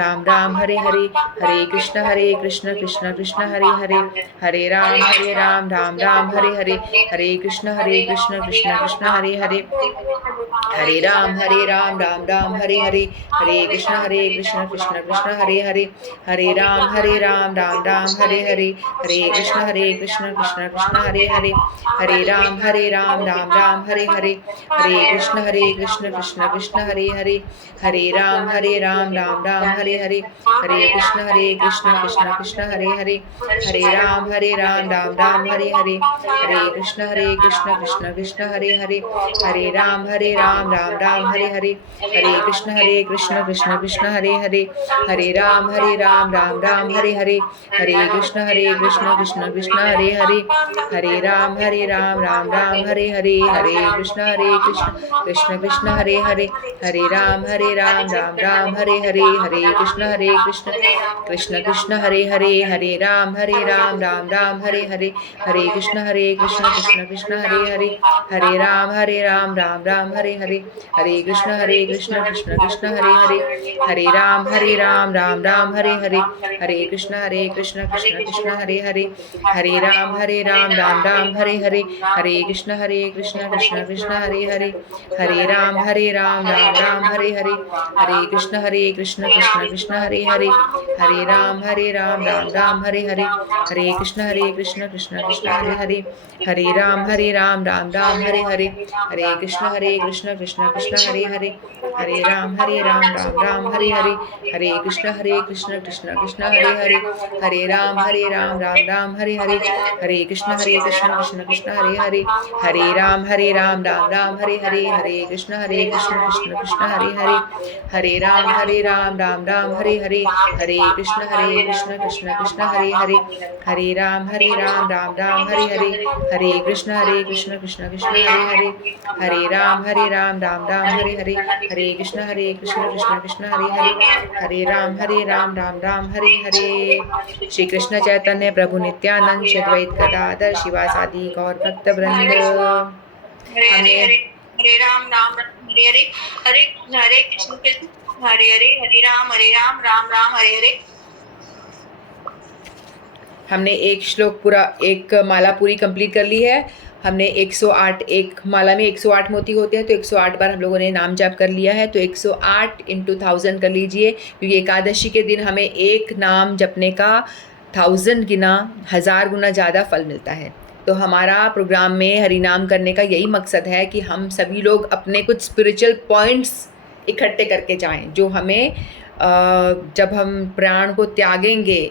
राम राम हरे हरे, हरे कृष्ण कृष्ण कृष्ण हरे हरे, हरे राम राम हरे हरे, हरे कृष्ण कृष्ण कृष्ण हरे हरे, हरे राम राम राम हरे हरे, हरे कृष्ण कृष्ण कृष्ण हरे हरे, हरे राम राम राम हरे हरे, हरे कृष्ण कृष्ण कृष्ण हरे हरे, हरे राम राम राम हरे हरे, हरे कृष्ण कृष्ण कृष्ण हरे हरे, हरे राम राम राम हरे हरे, हरे कृष्ण कृष्ण कृष्ण हरे हरे, हरे राम राम राम हरे हरे, हरे कृष्ण कृष्ण कृष्ण हरे हरे, हरे राम राम राम हरे हरे, हरे कृष्ण कृष्ण कृष्ण हरे हरे, हरे राम राम राम हरे हरे, हरे कृष्ण कृष्ण कृष्ण हरे हरे, हरे राम राम राम हरे हरे, हरे कृष्ण कृष्ण कृष्ण हरे हरे, हरे राम राम हरे हरे, हरे कृष्ण कृष्ण कृष्ण हरे हरे, हरे राम राम राम हरे हरे, हरे कृष्ण कृष्ण कृष्ण हरे हरे, हरे राम राम राम हरे हरे, हरे कृष्ण कृष्ण कृष्ण हरे हरे, हरे राम राम राम हरे हरे, हरे कृष्ण कृष्ण कृष्ण हरे हरे, हरे राम राम राम हरे हरे, हरे कृष्ण कृष्ण कृष्ण हरे हरे, हरे राम राम राम हरे हरे, हरे कृष्ण कृष्ण कृष्ण हरे हरे, हरे राम राम राम हरे हरे, हरे कृष्ण कृष्ण कृष्ण हरे हरे, हरे राम राम राम हरे हरे, हरे कृष्ण कृष्ण कृष्ण हरे हरे, हरे राम राम राम हरे हरे, हरे कृष्ण कृष्ण कृष्ण हरे हरे, हरे राम राम हरे हरे, हरे कृष्ण कृष्ण कृष्ण हरे हरे, हरे राम राम राम हरे हरे, हरे कृष्ण कृष्ण कृष्ण हरे हरे, हरे राम राम राम हरे हरे, हरे कृष्ण कृष्ण कृष्ण हरे हरे, हरे राम राम राम हरे हरे। श्री कृष्ण चैतन्य प्रभु नित्यानंद श्री अद्वैत गदाधर शिवासादि गौर भक्त वृंद। हरे हरे हरे हरे राम हरे हरे, हरे कृष्ण कृष्ण हरे हरे, हरे राम राम हरे हरे। हमने एक श्लोक पूरा, एक माला पूरी कंप्लीट कर ली है। हमने 108, एक माला में 108 मोती होते हैं, तो 108 बार हम लोगों ने नाम जाप कर लिया है। तो 108 × 1000 कर लीजिए, क्योंकि एकादशी के दिन हमें एक नाम जपने का 1000 गुना 1000 गुना ज़्यादा फल मिलता है। तो हमारा प्रोग्राम में हरि नाम करने का यही मकसद है कि हम सभी लोग अपने कुछ स्पिरिचुअल पॉइंट्स इकट्ठे करके जाएं, जो हमें जब हम प्राण को त्यागेंगे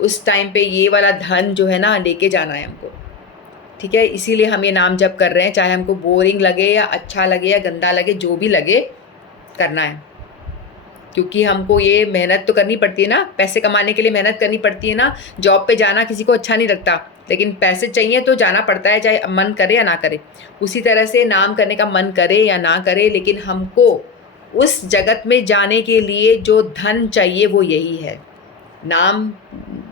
उस टाइम पे ये वाला धन जो है ना लेके जाना है हमको, ठीक है। इसीलिए हम ये नाम जप कर रहे हैं, चाहे हमको बोरिंग लगे या अच्छा लगे या गंदा लगे, जो भी लगे करना है, क्योंकि हमको ये मेहनत तो करनी पड़ती है ना, पैसे कमाने के लिए मेहनत करनी पड़ती है ना। जॉब पे जाना किसी को अच्छा नहीं लगता, लेकिन पैसे चाहिए तो जाना पड़ता है, चाहे मन करे या ना करे। उसी तरह से नाम करने का मन करे या ना करे, लेकिन हमको उस जगत में जाने के लिए जो धन चाहिए वो यही है। नाम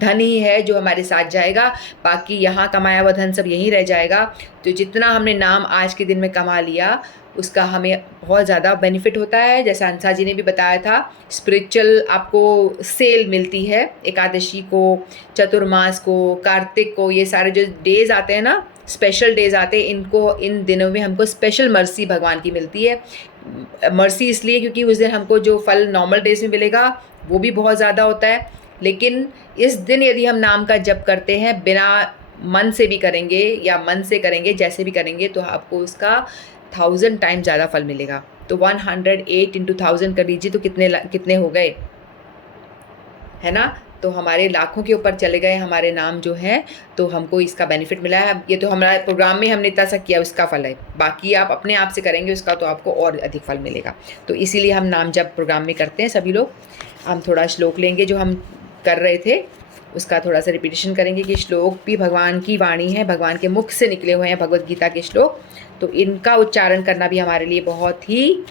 धन ही है जो हमारे साथ जाएगा, बाकी यहाँ कमाया हुआ धन सब यहीं रह जाएगा। तो जितना हमने नाम आज के दिन में कमा लिया उसका हमें बहुत ज़्यादा बेनिफिट होता है। जैसा हंसा जी ने भी बताया था, स्पिरिचुअल आपको सेल मिलती है एकादशी को, चतुर्मास को, कार्तिक को, ये सारे जो डेज़ आते हैं ना, स्पेशल डेज़ आते हैं, इनको इन दिनों में हमको स्पेशल मर्सी भगवान की मिलती है। मर्सी इसलिए क्योंकि उस दिन हमको जो फल नॉर्मल डेज में मिलेगा वो भी बहुत ज़्यादा होता है, लेकिन इस दिन यदि हम नाम का जप करते हैं, बिना मन से भी करेंगे या मन से करेंगे, जैसे भी करेंगे, तो आपको उसका 1000 टाइम ज़्यादा फल मिलेगा। तो 108 × 1000 कर लीजिए तो कितने हो गए, है ना। तो हमारे लाखों के ऊपर चले गए हमारे नाम जो है, तो हमको इसका बेनिफिट मिला है। ये तो हमारे प्रोग्राम में हमने इतना सा किया, उसका फल है। बाकी आप अपने आप से करेंगे उसका तो आपको और अधिक फल मिलेगा। तो इसीलिए हम नाम जप प्रोग्राम में करते हैं सभी लोग। हम थोड़ा श्लोक लेंगे, जो हम कर रहे थे उसका थोड़ा सा रिपीटिशन करेंगे, कि श्लोक भी भगवान की वाणी है, भगवान के मुख से निकले हुए हैं भगवत गीता के श्लोक, तो इनका उच्चारण करना भी हमारे लिए बहुत ही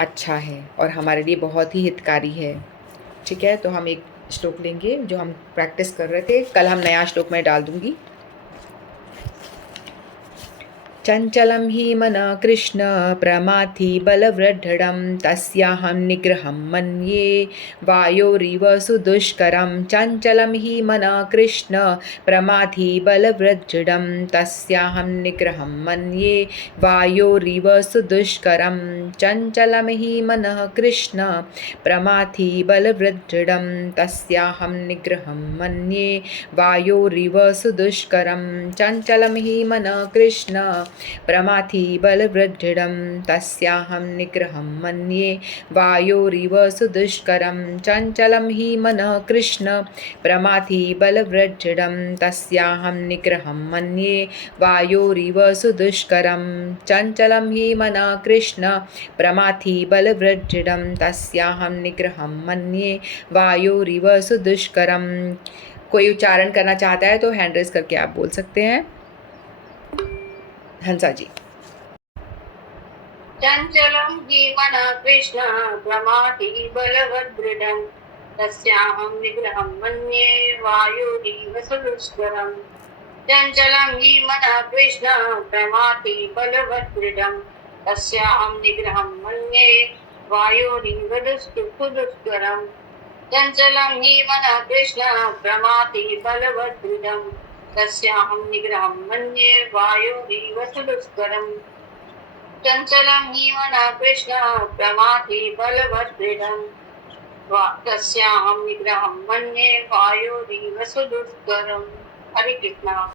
अच्छा है और हमारे लिए बहुत ही हितकारी है, ठीक है। तो हम एक श्लोक लेंगे जो हम प्रैक्टिस कर रहे थे, कल हम नया श्लोक मैं डाल दूंगी। चंचलं हि मनः कृष्ण प्रमाथि बलवृद्धं तस्याहं निग्रहं मन्ये वायोरिव सुदुष्करं। चंचलं हि मनः कृष्ण प्रमाथि बलवृद्धं तस्याहं निग्रहं मन्ये वायोरिव सुदुष्करं। चंचलं हि मनः कृष्ण प्रमाथि बलवृद्धं तस्याहं निग्रहं मन्ये वायोरिव सुदुष्करं। चंचलं हि मनः कृष्ण प्रमाथि बलवृद्धं तस्याहं निग्रहं मन्ये वायोरिव सुदुष्करं। चंचलं हि मनः कृष्ण प्रमाथि बलवृद्धं तस्याहं निग्रहं मन्ये वायोरिव सुदुष्करं। चंचलं हि मनः कृष्ण प्रमाथि बलवृद्धं तस्याहं निग्रहं मन्ये वायोरिव सुदुष्करं। कोई उच्चारण करना चाहता है तो हैंड रेज करके आप बोल सकते हैं। हंसा जी। चंचलं हि मनः कृष्ण प्रमाथि बलवदृढं तस्याहं निग्रहं मन्ये वायुरिव सुदुष्करं। चंचलं हि मनः कृष्ण प्रमाथि बलवदृढं तस्याहं निग्रहं मन्ये वायुरिव सुदुष्करं। चंचलं हि मनः कृष्ण प्रमाथि बलवदृढं तस्याहं निग्रहं मन्ये वायुरिव सुदुष्करं। चंचलं हि मनः कृष्ण प्रमाथि बलवदृढं तस्याहं निग्रहं मन्ये वायुरिव सुदुष्करं। हरे कृष्णा।